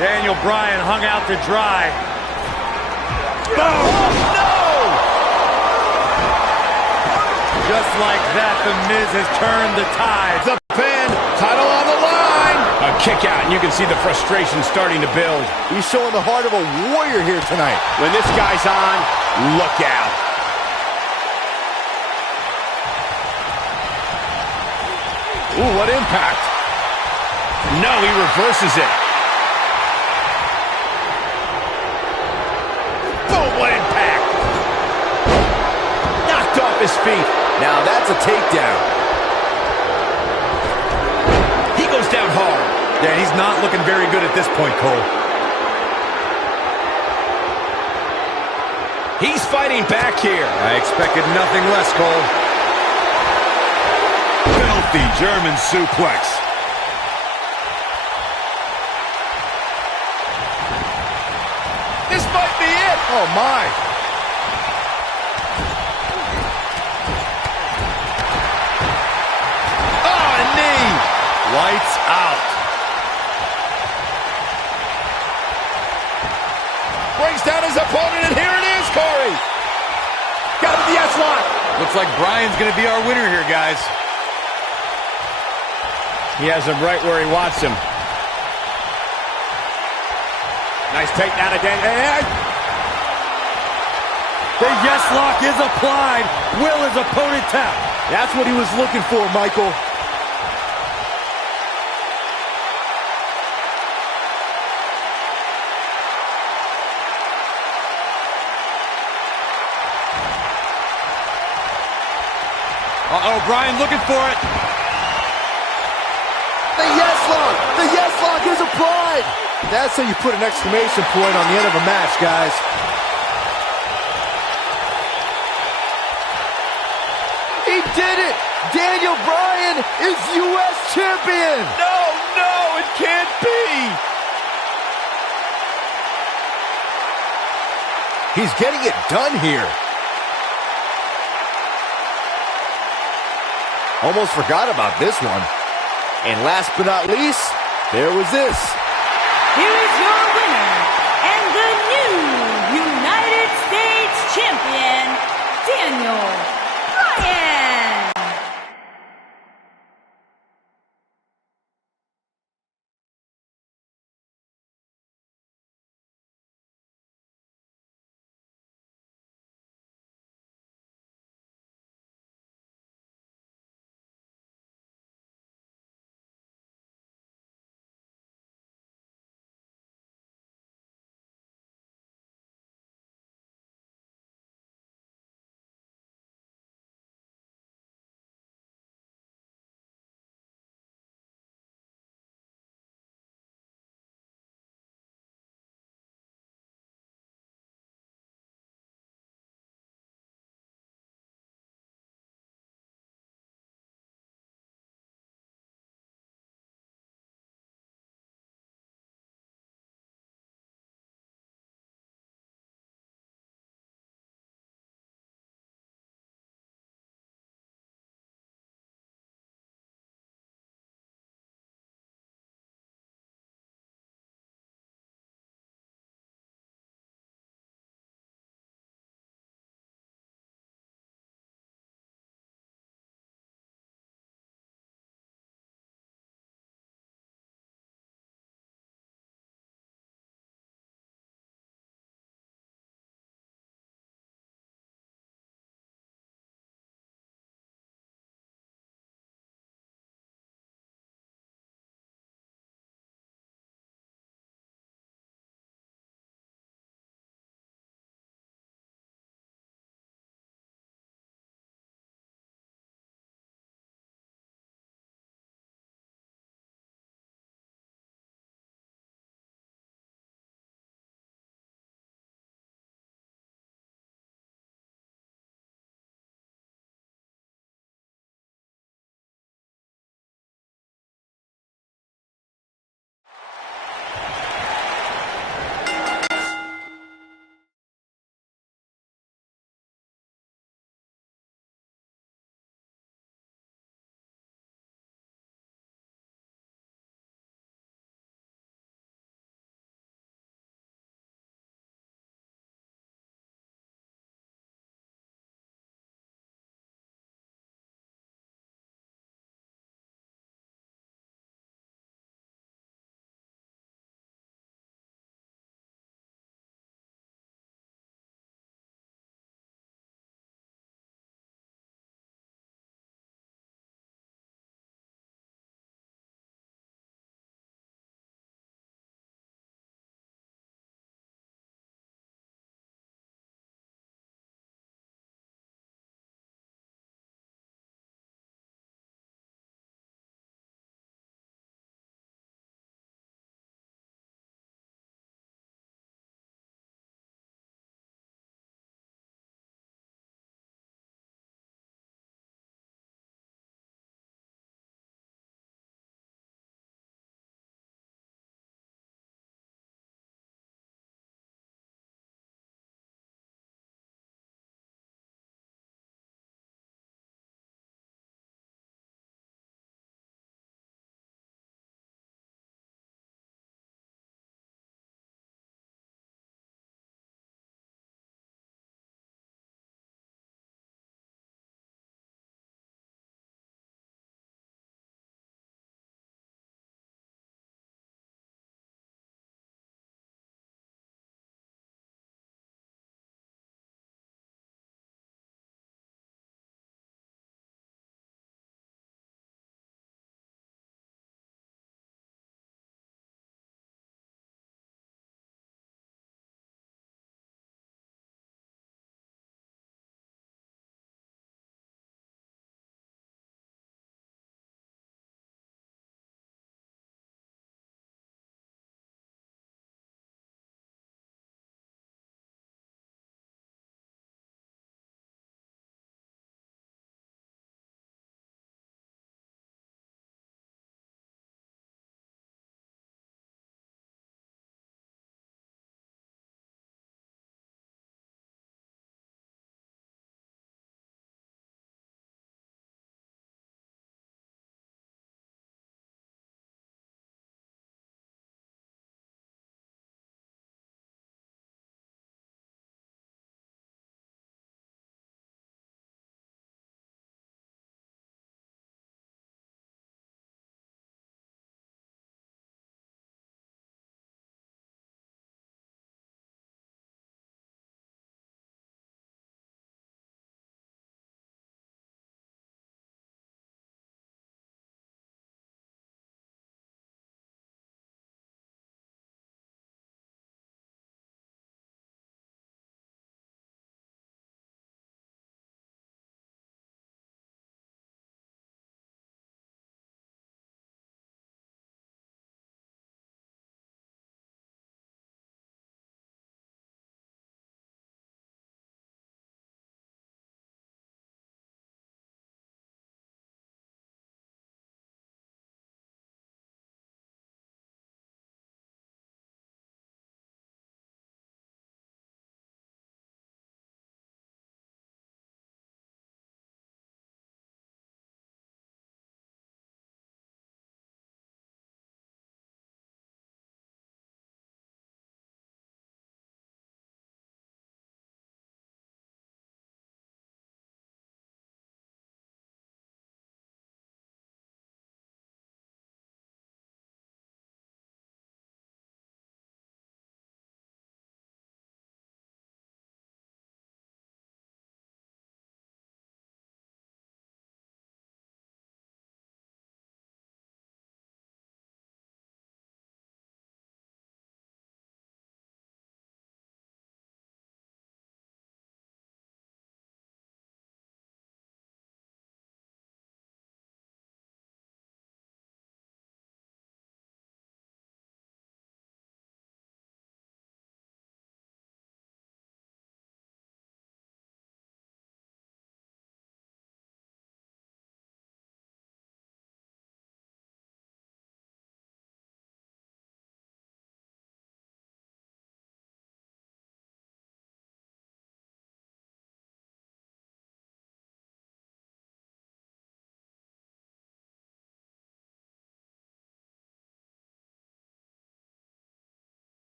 Daniel Bryan hung out to dry. Boom. No! Just like that, the Miz has turned the tide. The pin, title on the line. A kick out, and you can see the frustration starting to build. He's showing the heart of a warrior here tonight. When this guy's on, look out. Ooh, what impact. No, he reverses it. Boom, what impact. Knocked off his feet. Now that's a takedown. He goes down hard. Yeah, he's not looking very good at this point, Cole. He's fighting back here. I expected nothing less, Cole. Filthy German suplex. This might be it. Oh, my. Oh, a knee. Lights out. Brings down his opponent, and here it is, Corey. Got the yes lock. Looks like Bryan's going to be our winner here, guys. He has him right where he wants him. Nice takedown again. The yes lock is applied. Will his opponent tap? That's what he was looking for, Michael. Uh-oh, Bryan looking for it. The yes lock! The yes lock is applied! That's how you put an exclamation point on the end of a match, guys. He did it! Daniel Bryan is U.S. champion! No, it can't be! He's getting it done here. Almost forgot about this one. And last but not least, there was this. Here is your winner, and the new United States Champion, Daniel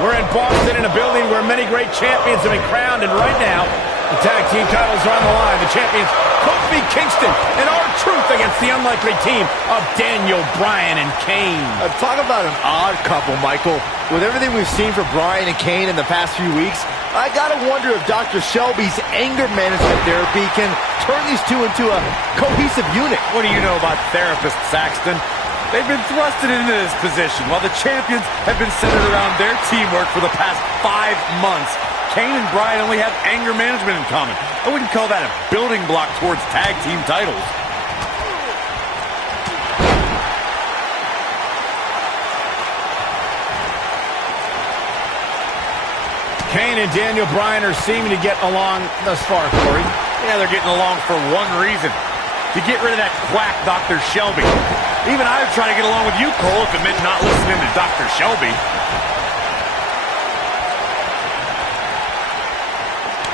We're in Boston in a building where many great champions have been crowned, and right now, the tag team titles are on the line. The champions, Kofi Kingston and R-Truth against the unlikely team of Daniel Bryan and Kane. Talk about an odd couple, Michael. With everything we've seen from Bryan and Kane in the past few weeks, I gotta wonder if Dr. Shelby's anger management therapy can turn these two into a cohesive unit. What do you know about therapists, Saxton? They've been thrusted into this position while the champions have been centered around their teamwork for the past 5 months. Kane and Bryan only have anger management in common. I wouldn't call that a building block towards tag team titles. Kane and Daniel Bryan are seeming to get along thus far, Corey. Yeah, they're getting along for one reason. To get rid of that quack Dr. Shelby. Even I would try to get along with you, Cole, if it meant not listening to Dr. Shelby.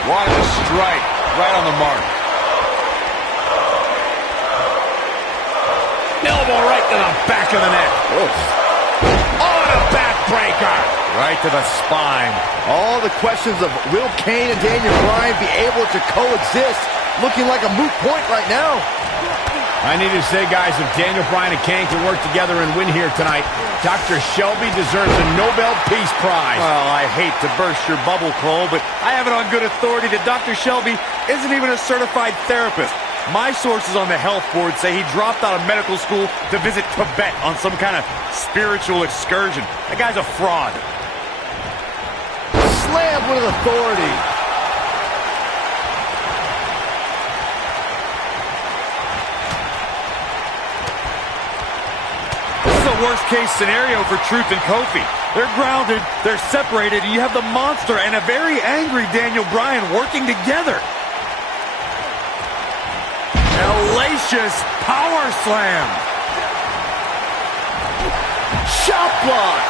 What a strike. Right on the mark. Elbow right to the back of the neck. Oof. Oh, and a backbreaker. Right to the spine. All the questions of will Kane and Daniel Bryan be able to coexist looking like a moot point right now. I need to say, guys, if Daniel Bryan and Kane can work together and win here tonight, Dr. Shelby deserves a Nobel Peace Prize. Well, I hate to burst your bubble, Cole, but I have it on good authority that Dr. Shelby isn't even a certified therapist. My sources on the health board say he dropped out of medical school to visit Tibet on some kind of spiritual excursion. That guy's a fraud. Slam with authority. Worst-case scenario for Truth and Kofi. They're grounded, they're separated, and you have the monster and a very angry Daniel Bryan working together. Hellacious power slam. Shot block.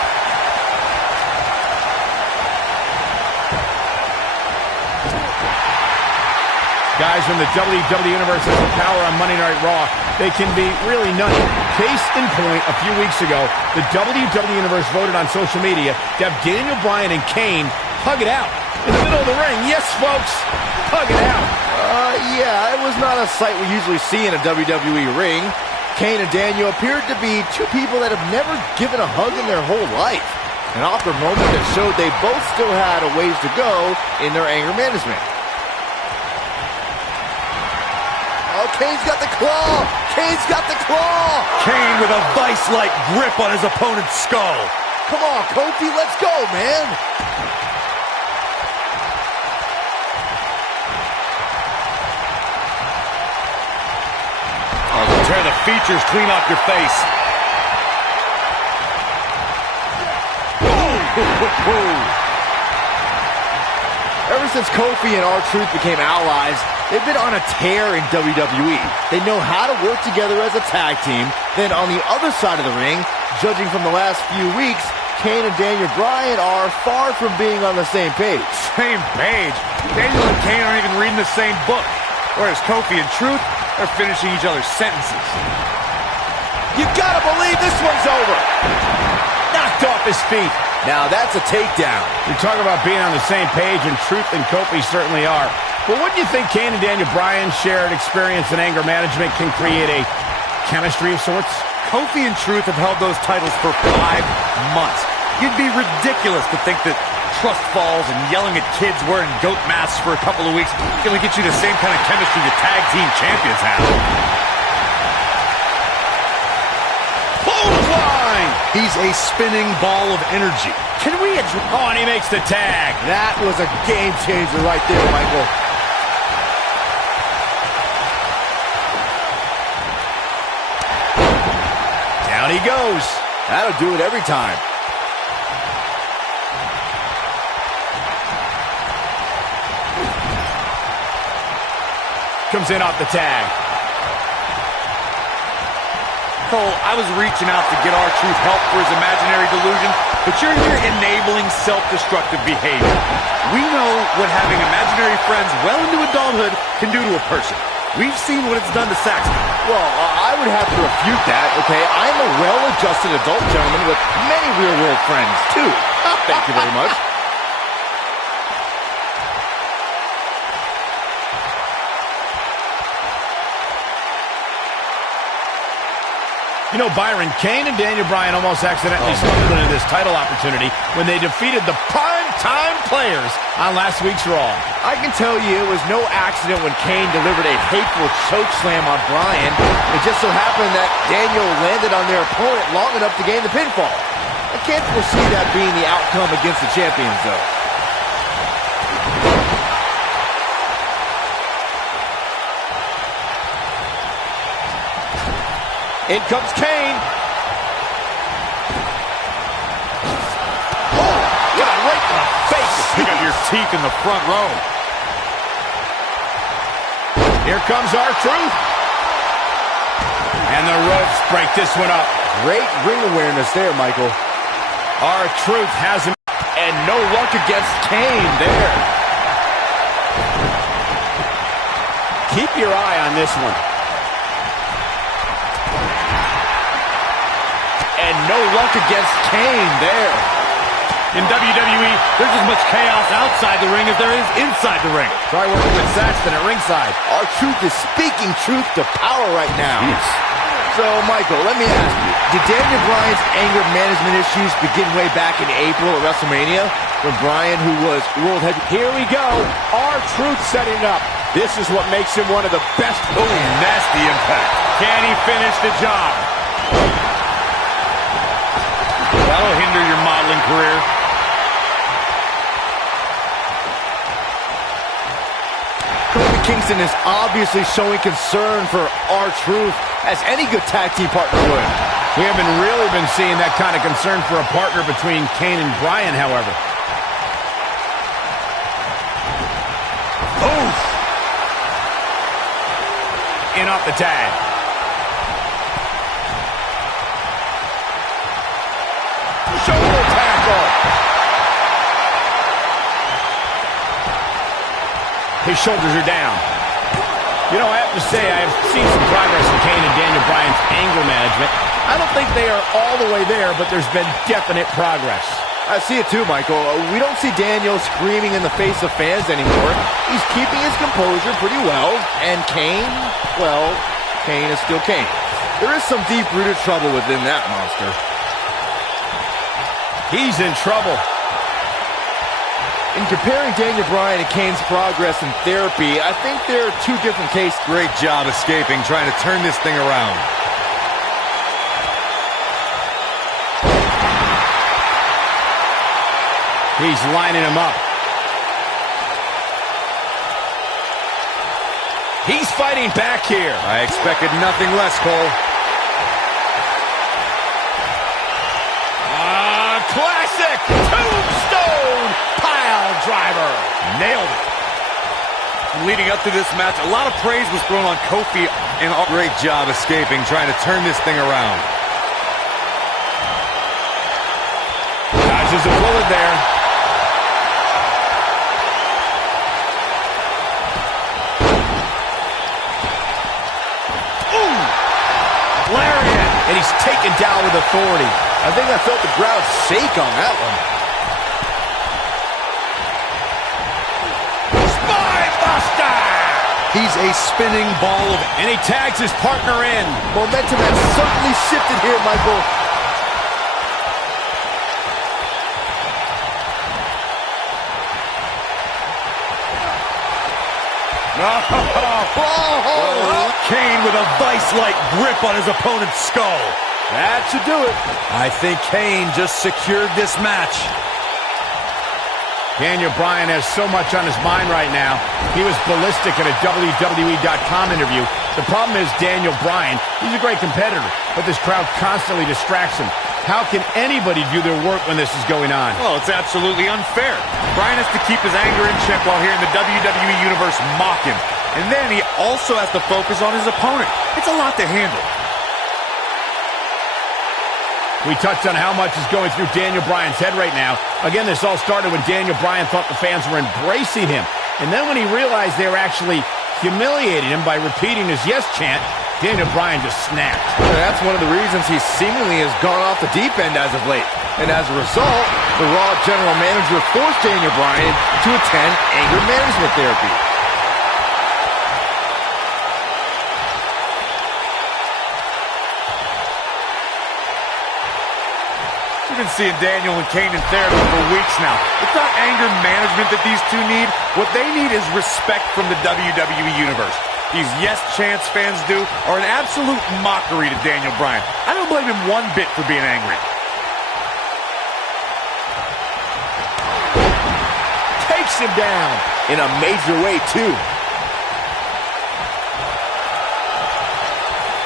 Guys, when the WWE Universe has the power on Monday Night Raw, they can be really nutty. Case in point, a few weeks ago, the WWE Universe voted on social media to have Daniel Bryan and Kane hug it out in the middle of the ring. Yes, folks, hug it out. Yeah, it was not a sight we usually see in a WWE ring. Kane and Daniel appeared to be two people that have never given a hug in their whole life. An awkward moment that showed they both still had a ways to go in their anger management. Oh, Kane's got the claw! Kane's got the claw! Kane with a vice-like grip on his opponent's skull. Come on, Kofi, let's go, man! Oh, tear the features clean off your face. Ever since Kofi and R-Truth became allies, they've been on a tear in WWE. They know how to work together as a tag team. Then on the other side of the ring, judging from the last few weeks, Kane and Daniel Bryan are far from being on the same page. Same page? Daniel and Kane aren't even reading the same book. Whereas Kofi and Truth are finishing each other's sentences. You gotta believe this one's over. Knocked off his feet. Now that's a takedown. You talk about being on the same page, and Truth and Kofi certainly are. But wouldn't you think Kane and Daniel Bryan's shared experience in anger management can create a chemistry of sorts? Kofi and Truth have held those titles for 5 months. You'd be ridiculous to think that trust falls and yelling at kids wearing goat masks for a couple of weeks is going to get you the same kind of chemistry the tag team champions have. Clothesline! He's a spinning ball of energy. Can we Oh, and he makes the tag. That was a game changer right there, Michael. Down he goes. That'll do it every time. Comes in off the tag. Cole, I was reaching out to get R-Truth help for his imaginary delusion, but you're here enabling self-destructive behavior. We know what having imaginary friends well into adulthood can do to a person. We've seen what it's done to Saxton. Well, I would have to refute that, okay? I'm a well-adjusted adult gentleman with many real-world friends, too. Thank you very much. You know, Byron, Kane and Daniel Bryan almost accidentally stumbled into this title opportunity when they defeated the prime-time players on last week's Raw. I can tell you it was no accident when Kane delivered a hateful choke slam on Bryan. It just so happened that Daniel landed on their opponent long enough to gain the pinfall. I can't foresee that being the outcome against the champions, though. In comes Kane. Oh, got right in the face. Pick up your teeth in the front row. Here comes R-Truth. And the ropes break this one up. Great ring awareness there, Michael. R-Truth has him. And no luck against Kane there. Keep your eye on this one. And no luck against Kane there. In WWE, there's as much chaos outside the ring as there is inside the ring. Try working with Saxton at ringside. R-Truth is speaking truth to power right now. Jeez. So, Michael, let me ask you, did Daniel Bryan's anger management issues begin way back in April at WrestleMania when Bryan, who was world heavyweight... Here we go. R-Truth setting up. This is what makes him one of the best. Oh, nasty impact. Can he finish the job? That'll hinder your modeling career. Kofi Kingston is obviously showing concern for R-Truth, as any good tag team partner would. We haven't really been seeing that kind of concern for a partner between Kane and Bryan, however. Oof. In off the tag. Shoulder tackle. His shoulders are down. You know, I have to say, I've seen some progress in Kane and Daniel Bryan's anger management. I don't think they are all the way there, but there's been definite progress. I see it too, Michael. We don't see Daniel screaming in the face of fans anymore. He's keeping his composure pretty well. And Kane, well, Kane is still Kane. There is some deep-rooted trouble within that monster. He's in trouble. In comparing Daniel Bryan and Kane's progress in therapy, I think there are two different cases. Great job escaping, trying to turn this thing around. He's lining him up. He's fighting back here. I expected nothing less, Cole. Classic tombstone pile driver. Nailed it. Leading up to this match, a lot of praise was thrown on Kofi and Great job escaping, trying to turn this thing around. Dodges a bullet there. Ooh! Lariat! And he's taken down with authority. I think I felt the ground shake on that one. Spinebuster! He's a spinning ball of... And he tags his partner in. Momentum has certainly shifted here, Michael. Kane with a vice-like grip on his opponent's skull. That should do it. I think Kane just secured this match. Daniel Bryan has so much on his mind right now. He was ballistic in a WWE.com interview. The problem is Daniel Bryan, he's a great competitor, but this crowd constantly distracts him. How can anybody do their work when this is going on? Well, it's absolutely unfair. Bryan has to keep his anger in check while hearing the WWE Universe mock him. And then he also has to focus on his opponent. It's a lot to handle. We touched on how much is going through Daniel Bryan's head right now. Again, this all started when Daniel Bryan thought the fans were embracing him. And then when he realized they were actually humiliated him by repeating his yes chant, Daniel Bryan just snapped. That's one of the reasons he seemingly has gone off the deep end as of late. And as a result, the Raw general manager forced Daniel Bryan to attend anger management therapy. We've been seeing Daniel and Kane in therapy for weeks now. It's not anger management that these two need. What they need is respect from the WWE Universe. These yes chants fans do are an absolute mockery to Daniel Bryan. I don't blame him one bit for being angry. Takes him down in a major way, too.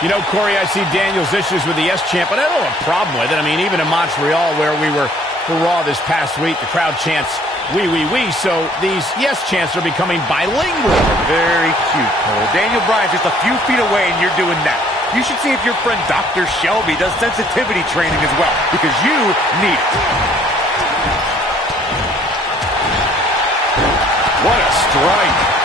You know, Corey, I see Daniel's issues with the yes chant, but I don't have a problem with it. I mean, even in Montreal, where we were for Raw this past week, the crowd chants, "We, we, we," so these yes chants are becoming bilingual. Very cute, Cole. Daniel Bryan's just a few feet away, and you're doing that. You should see if your friend Dr. Shelby does sensitivity training as well, because you need it. What a strike.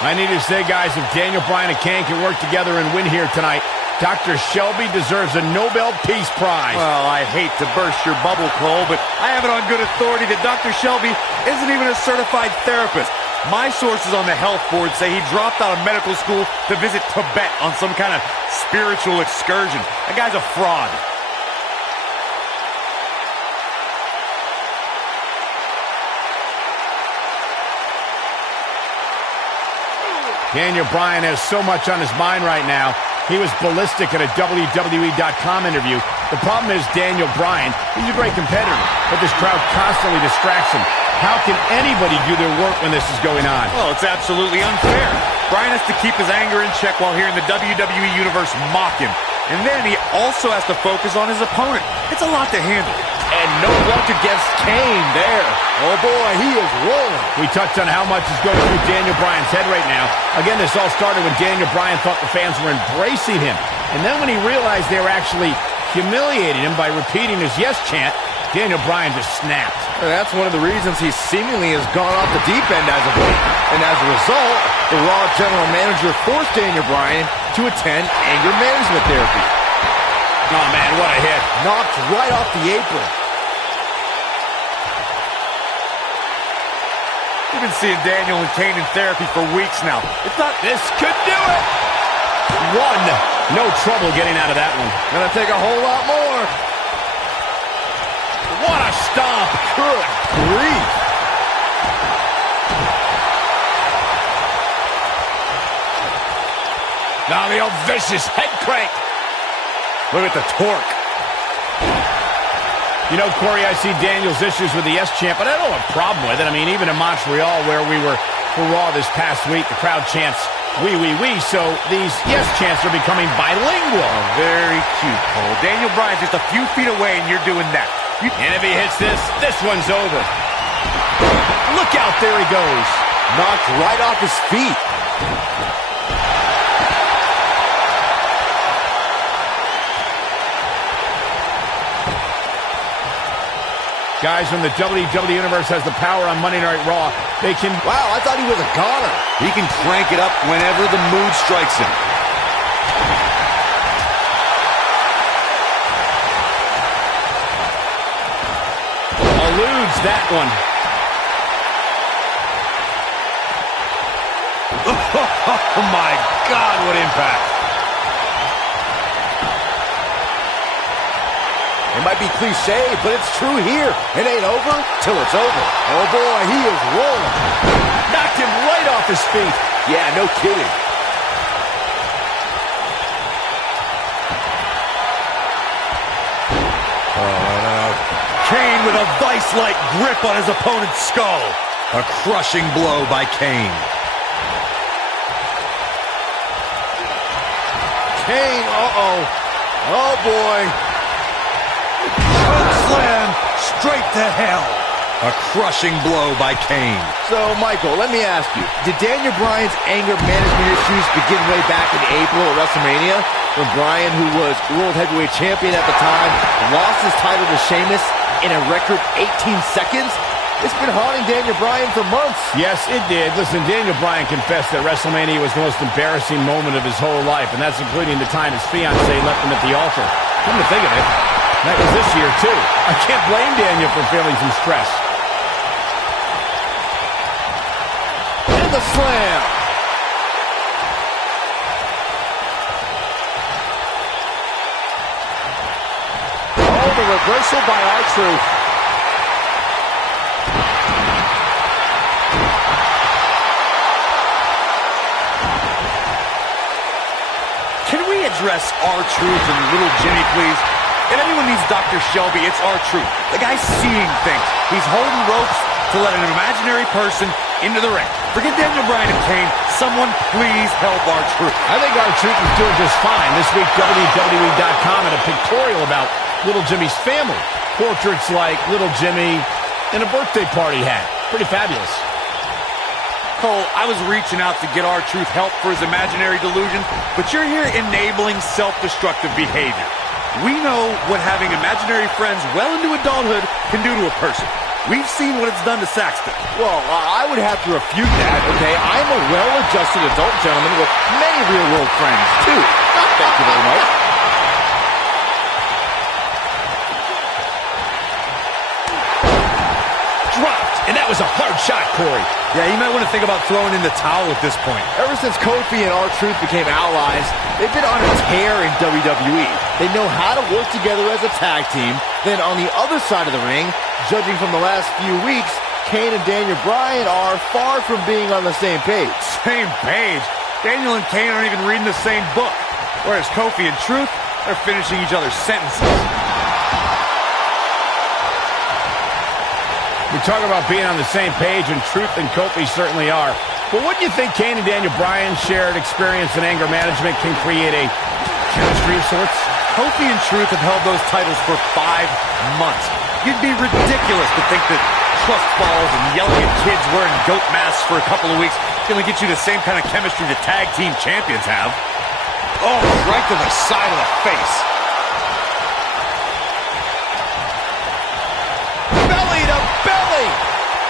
I need to say, guys, if Daniel Bryan and Kane can work together and win here tonight, Dr. Shelby deserves a Nobel Peace Prize. Well, I hate to burst your bubble, Cole, but I have it on good authority that Dr. Shelby isn't even a certified therapist. My sources on the health board say he dropped out of medical school to visit Tibet on some kind of spiritual excursion. That guy's a fraud. Daniel Bryan has so much on his mind right now. He was ballistic at a WWE.com interview. The problem is Daniel Bryan, he's a great competitor, but this crowd constantly distracts him. How can anybody do their work when this is going on? Well, it's absolutely unfair. Bryan has to keep his anger in check while hearing the WWE Universe mock him. And then he also has to focus on his opponent. It's a lot to handle. And no luck against Kane there. Oh boy, he is rolling. We touched on how much is going through Daniel Bryan's head right now. Again, this all started when Daniel Bryan thought the fans were embracing him. And then when he realized they were actually humiliating him by repeating his yes chant, Daniel Bryan just snapped. That's one of the reasons he seemingly has gone off the deep end as of late. And as a result, the Raw general manager forced Daniel Bryan to attend anger management therapy. Oh man, what a hit. Knocked right off the apron. We've been seeing Daniel and Kane in therapy for weeks now. It's not... This could do it. One. No trouble getting out of that one. Gonna take a whole lot more. What a stomp. Good grief. Now the old vicious head crank. Look at the torque. You know, Corey, I see Daniel's issues with the yes chant, but I don't have a problem with it. I mean, even in Montreal, where we were for Raw this past week, the crowd chants, "We, we, we," so these yes chants are becoming bilingual. Oh, very cute, Cole. Daniel Bryan's just a few feet away, and you're doing that. And if he hits this one's over. Look out, there he goes. Knocked right off his feet. Guys, when the WWE Universe has the power on Monday Night Raw, they can... Wow, I thought he was a goner. He can crank it up whenever the mood strikes him. Eludes that one. Oh, my God, what impact. It might be cliche, but it's true here. It ain't over till it's over. Oh boy, he is rolling. Knocked him right off his feet. Yeah, no kidding. Kane with a vice-like grip on his opponent's skull. A crushing blow by Kane. Kane, uh-oh. Oh boy. Slam straight to hell. A crushing blow by Kane. So, Michael, let me ask you, did Daniel Bryan's anger management issues begin way back in April at WrestleMania, when Bryan, who was World Heavyweight Champion at the time, lost his title to Sheamus in a record 18 seconds? It's been haunting Daniel Bryan for months. Yes, it did. Listen, Daniel Bryan confessed that WrestleMania was the most embarrassing moment of his whole life, and that's including the time his fiancée left him at the altar. Come to think of it, that was this year, too. I can't blame Daniel for feeling some stress. And the slam. Oh, the reversal by R-Truth. Can we address R-Truth and Little Jimmy, please? If anyone needs Dr. Shelby, it's R-Truth. The guy's seeing things. He's holding ropes to let an imaginary person into the ring. Forget Daniel Bryan and Kane. Someone please help R-Truth. I think R-Truth is doing just fine. This week, WWE.com had a pictorial about Little Jimmy's family. Portraits like Little Jimmy and a birthday party hat. Pretty fabulous. Cole, I was reaching out to get R-Truth help for his imaginary delusion, but you're here enabling self-destructive behavior. We know what having imaginary friends well into adulthood can do to a person. We've seen what it's done to Saxton. Well, I would have to refute that, okay? I'm a well-adjusted adult gentleman with many real-world friends, too. Thank you very much. Dropped, and that was a hard shot, Corey. Yeah, you might want to think about throwing in the towel at this point. Ever since Kofi and R-Truth became allies, they've been on a tear in WWE. They know how to work together as a tag team. Then on the other side of the ring, judging from the last few weeks, Kane and Daniel Bryan are far from being on the same page. Same page? Daniel and Kane aren't even reading the same book. Whereas Kofi and Truth, they're finishing each other's sentences. We talk about being on the same page, and Truth and Kofi certainly are. But wouldn't you think Kane and Daniel Bryan's shared experience in anger management can create a chemistry of sorts? Kofi and Truth have held those titles for 5 months. You'd be ridiculous to think that trust falls and yelling at kids wearing goat masks for a couple of weeks is going to get you the same kind of chemistry that tag team champions have. Oh, right to the side of the face. Belly to belly!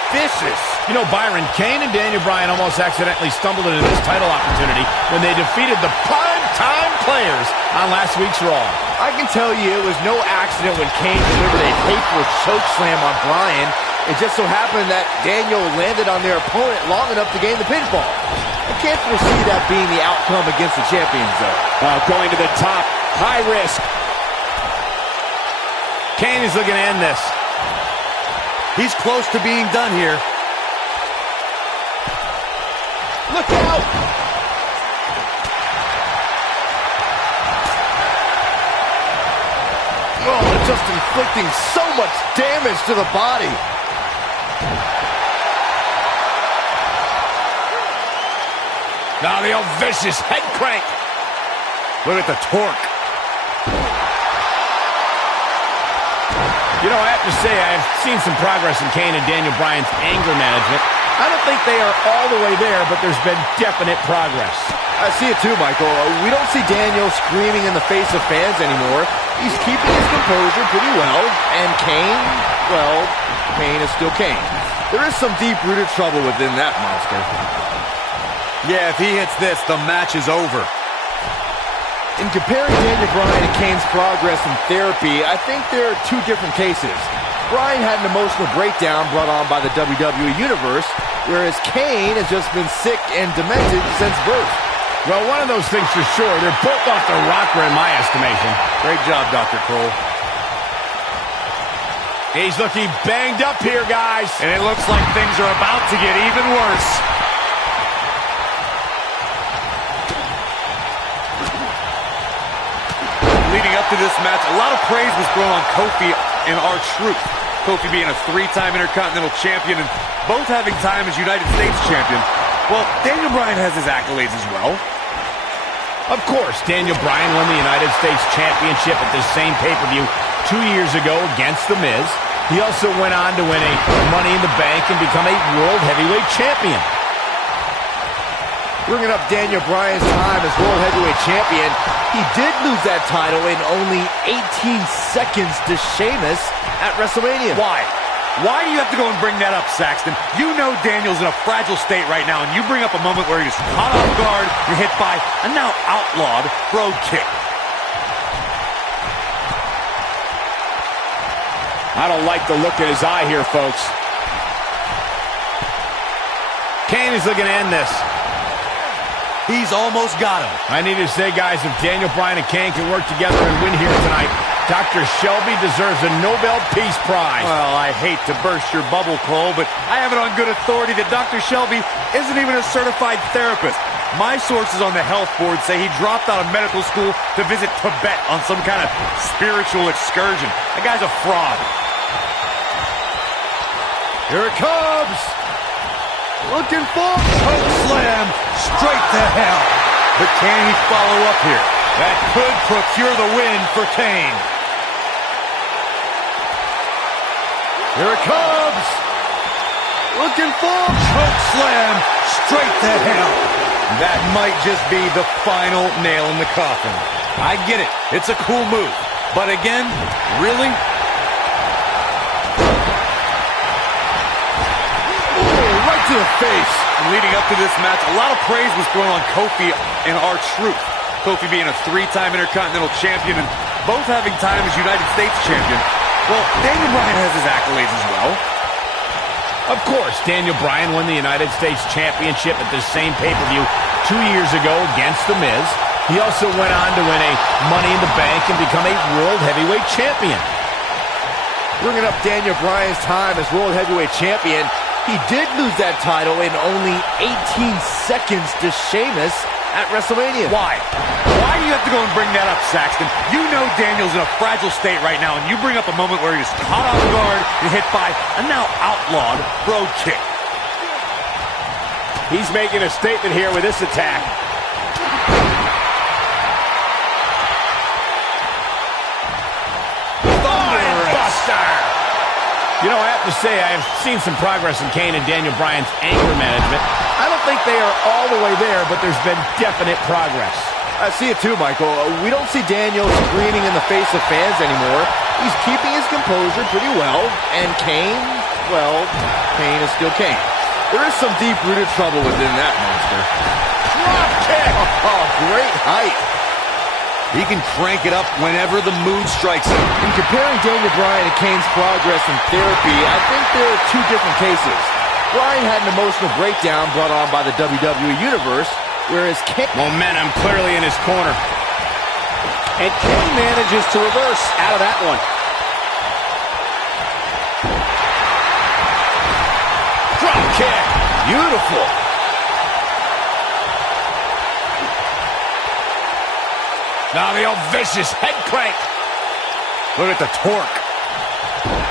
Vicious. You know, Byron, Kane and Daniel Bryan almost accidentally stumbled into this title opportunity when they defeated the prime-time players on last week's Raw. I can tell you it was no accident when Kane delivered a hateful chokeslam on Bryan. It just so happened that Daniel landed on their opponent long enough to gain the pinfall. I can't foresee that being the outcome against the champions, though. Going to the top, high risk. Kane is looking to end this. He's close to being done here. Look out! Oh, they're just inflicting so much damage to the body. Now the old vicious head crank. Look at the torque. You know, I have to say, I've seen some progress in Kane and Daniel Bryan's anger management. I don't think they are all the way there, but there's been definite progress. I see it too, Michael. We don't see Daniel screaming in the face of fans anymore. He's keeping his composure pretty well. And Kane, well, Kane is still Kane. There is some deep-rooted trouble within that monster. Yeah, if he hits this, the match is over. In comparing Daniel Bryan and Kane's progress in therapy, I think there are two different cases. Bryan had an emotional breakdown brought on by the WWE Universe, whereas Kane has just been sick and demented since birth. Well, one of those things for sure. They're both off the rocker in my estimation. Great job, Dr. Cole. He's looking banged up here, guys. And it looks like things are about to get even worse. Leading up to this match, a lot of praise was thrown on Kofi and R-Truth. Kofi being a 3-time Intercontinental Champion and both having time as United States Champion. Well, Daniel Bryan has his accolades as well. Of course, Daniel Bryan won the United States Championship at this same pay-per-view 2 years ago against The Miz. He also went on to win a Money in the Bank and become a World Heavyweight Champion. Bringing up Daniel Bryan's time as World Heavyweight Champion, he did lose that title in only 18 seconds to Sheamus at WrestleMania. Why? Why do you have to go and bring that up, Saxton? You know Daniel's in a fragile state right now, and you bring up a moment where he's caught off guard and hit by a now outlawed road kick. I don't like the look in his eye here, folks. Kane is looking to end this. He's almost got him. I need to say, guys, if Daniel Bryan and Kane can work together and win here tonight, Dr. Shelby deserves a Nobel Peace Prize. Well, I hate to burst your bubble, Cole, but I have it on good authority that Dr. Shelby isn't even a certified therapist. My sources on the health board say he dropped out of medical school to visit Tibet on some kind of spiritual excursion. That guy's a fraud. Here it comes. Looking for Choke slam straight to hell. But can he follow up here? That could procure the win for Kane. Here it comes. Looking for Choke slam straight to hell. That might just be the final nail in the coffin. I get it. It's a cool move. But again, really? right to the face. Leading up to this match, a lot of praise was thrown on Kofi and R-Truth. Kofi being a three-time Intercontinental Champion and both having time as United States Champion. Well, Daniel Bryan has his accolades as well. Of course, Daniel Bryan won the United States Championship at the same pay-per-view 2 years ago against The Miz. He also went on to win a Money in the Bank and become a World Heavyweight Champion. Bringing up Daniel Bryan's time as World Heavyweight Champion, he did lose that title in only 18 seconds to Sheamus at WrestleMania. Why? Why do you have to go and bring that up, Saxton? You know Daniel's in a fragile state right now, and you bring up a moment where he was caught off guard and hit by a now outlawed road kick. He's making a statement here with this attack. You know, I have to say, I have seen some progress in Kane and Daniel Bryan's anger management. I don't think they are all the way there, but there's been definite progress. I see it too, Michael. We don't see Daniel screaming in the face of fans anymore. He's keeping his composure pretty well. And Kane, well, Kane is still Kane. There is some deep-rooted trouble within that monster. Drop kick! Oh, great height. He can crank it up whenever the mood strikes him. In comparing Daniel Bryan and Kane's progress in therapy, I think there are two different cases. Bryan had an emotional breakdown brought on by the WWE Universe, whereas Kane... Momentum clearly in his corner. And Kane manages to reverse out of that one. Drop kick! Beautiful. Now the old vicious head crank. Look at the torque.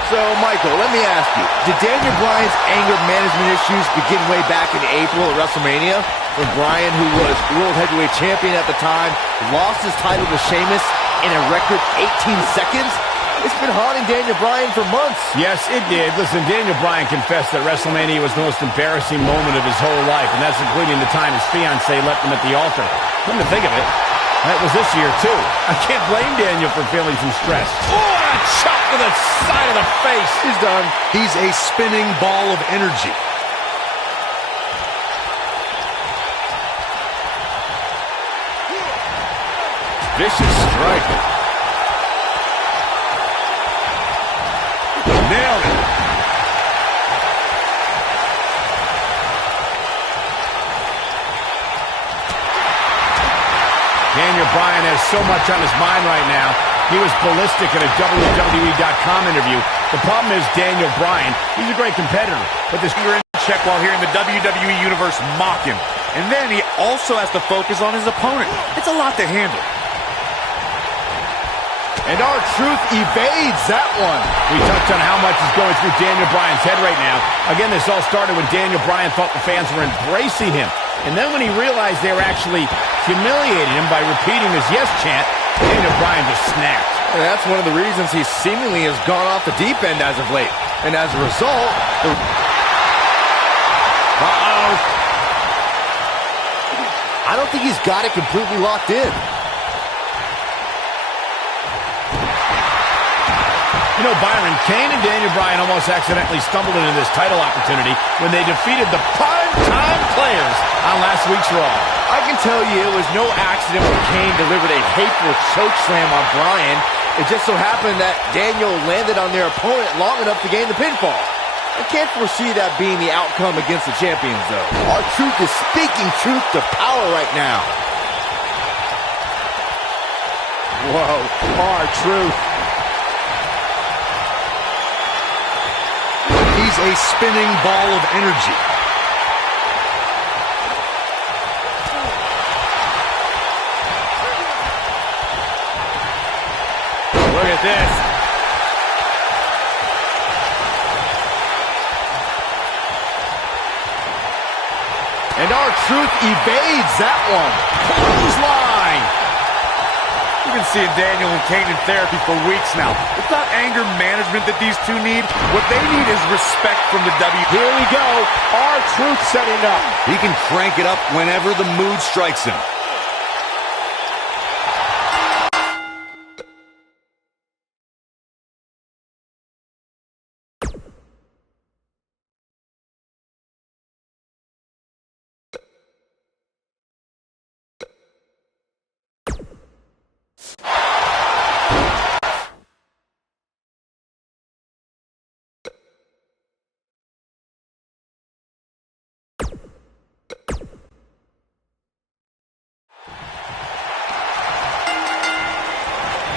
So, Michael, let me ask you, did Daniel Bryan's anger management issues begin way back in April at WrestleMania, when Bryan, who was World Heavyweight Champion at the time, lost his title to Sheamus in a record 18 seconds? It's been haunting Daniel Bryan for months. Yes, it did. Listen, Daniel Bryan confessed that WrestleMania was the most embarrassing moment of his whole life, and that's including the time his fiancée left him at the altar. Come to think of it, that was this year, too. I can't blame Daniel for feeling some stress. Oh, and a chop to the side of the face. He's done. He's a spinning ball of energy. Vicious strike. Nailed it. Daniel Bryan has so much on his mind right now. He was ballistic in a WWE.com interview. The problem is Daniel Bryan, he's a great competitor, but this Finger in check while hearing the WWE Universe mock him. And then he also has to focus on his opponent. It's a lot to handle. And R-Truth evades that one. We touched on how much is going through Daniel Bryan's head right now. Again, this all started when Daniel Bryan thought the fans were embracing him. And then when he realized they were actually humiliating him by repeating his yes chant, Daniel Bryan just snapped. And that's one of the reasons he seemingly has gone off the deep end as of late. And as a result... Uh-oh. I don't think he's got it completely locked in. You know, Byron, Kane and Daniel Bryan almost accidentally stumbled into this title opportunity when they defeated the prime-time players on last week's Raw. I can tell you it was no accident when Kane delivered a hateful chokeslam on Bryan. It just so happened that Daniel landed on their opponent long enough to gain the pinfall. I can't foresee that being the outcome against the champions, though. R-Truth is speaking truth to power right now. Whoa, R-Truth. He's a spinning ball of energy. Look at this. And R-Truth evades that one. Clothesline. You've been seeing Daniel and Kane in therapy for weeks now. It's not anger management that these two need. What they need is respect from the W. Here we go. R-Truth setting up. He can crank it up whenever the mood strikes him.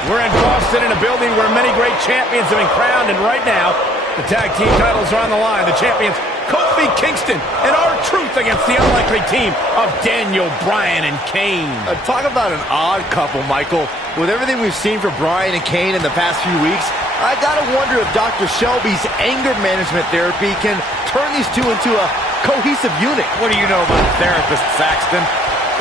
We're in Boston in a building where many great champions have been crowned, and right now, the tag team titles are on the line. The champions, Kofi Kingston and R-Truth against the unlikely team of Daniel Bryan and Kane. Talk about an odd couple, Michael. With everything we've seen from Bryan and Kane in the past few weeks, I gotta wonder if Dr. Shelby's anger management therapy can turn these two into a cohesive unit. What do you know about therapists, Saxton?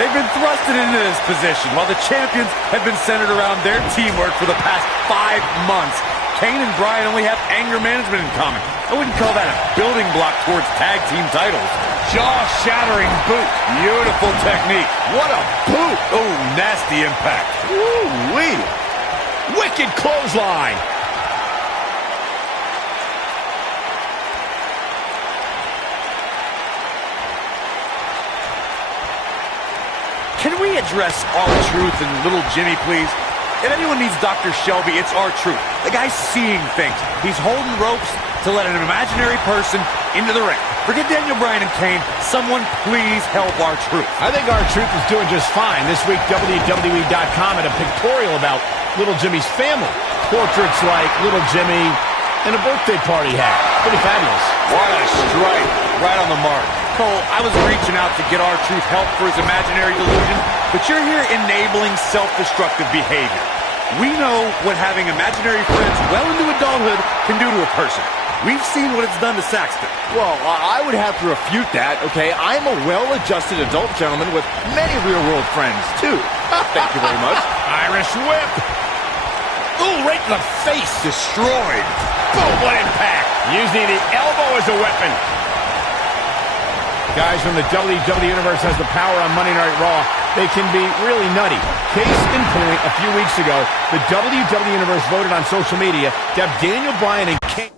They've been thrusted into this position while the champions have been centered around their teamwork for the past 5 months. Kane and Bryan only have anger management in common. I wouldn't call that a building block towards tag team titles. Jaw-shattering boot. Beautiful technique. What a boot! Oh, nasty impact. Woo-wee! Wicked clothesline. Can we address R-Truth and Little Jimmy, please? If anyone needs Dr. Shelby, it's R-Truth. The guy's seeing things. He's holding ropes to let an imaginary person into the ring. Forget Daniel Bryan and Kane. Someone please help R-Truth. I think R-Truth is doing just fine. This week, WWE.com had a pictorial about Little Jimmy's family. Portraits like Little Jimmy and a birthday party hat. Pretty fabulous. What a strike. Right on the mark. Cole, I was reaching out to get R-Truth help for his imaginary delusion, but you're here enabling self-destructive behavior. We know what having imaginary friends well into adulthood can do to a person. We've seen what it's done to Saxton. Well, I would have to refute that, okay? I'm a well-adjusted adult gentleman with many real-world friends, too. Thank you very much. Irish whip. Ooh, right in the face. Destroyed. Boom, what impact. Using the elbow as a weapon. Guys from the WWE Universe has the power on Monday Night Raw. They can be really nutty. Case in point, a few weeks ago, the WWE Universe voted on social media to have Daniel Bryan and Kane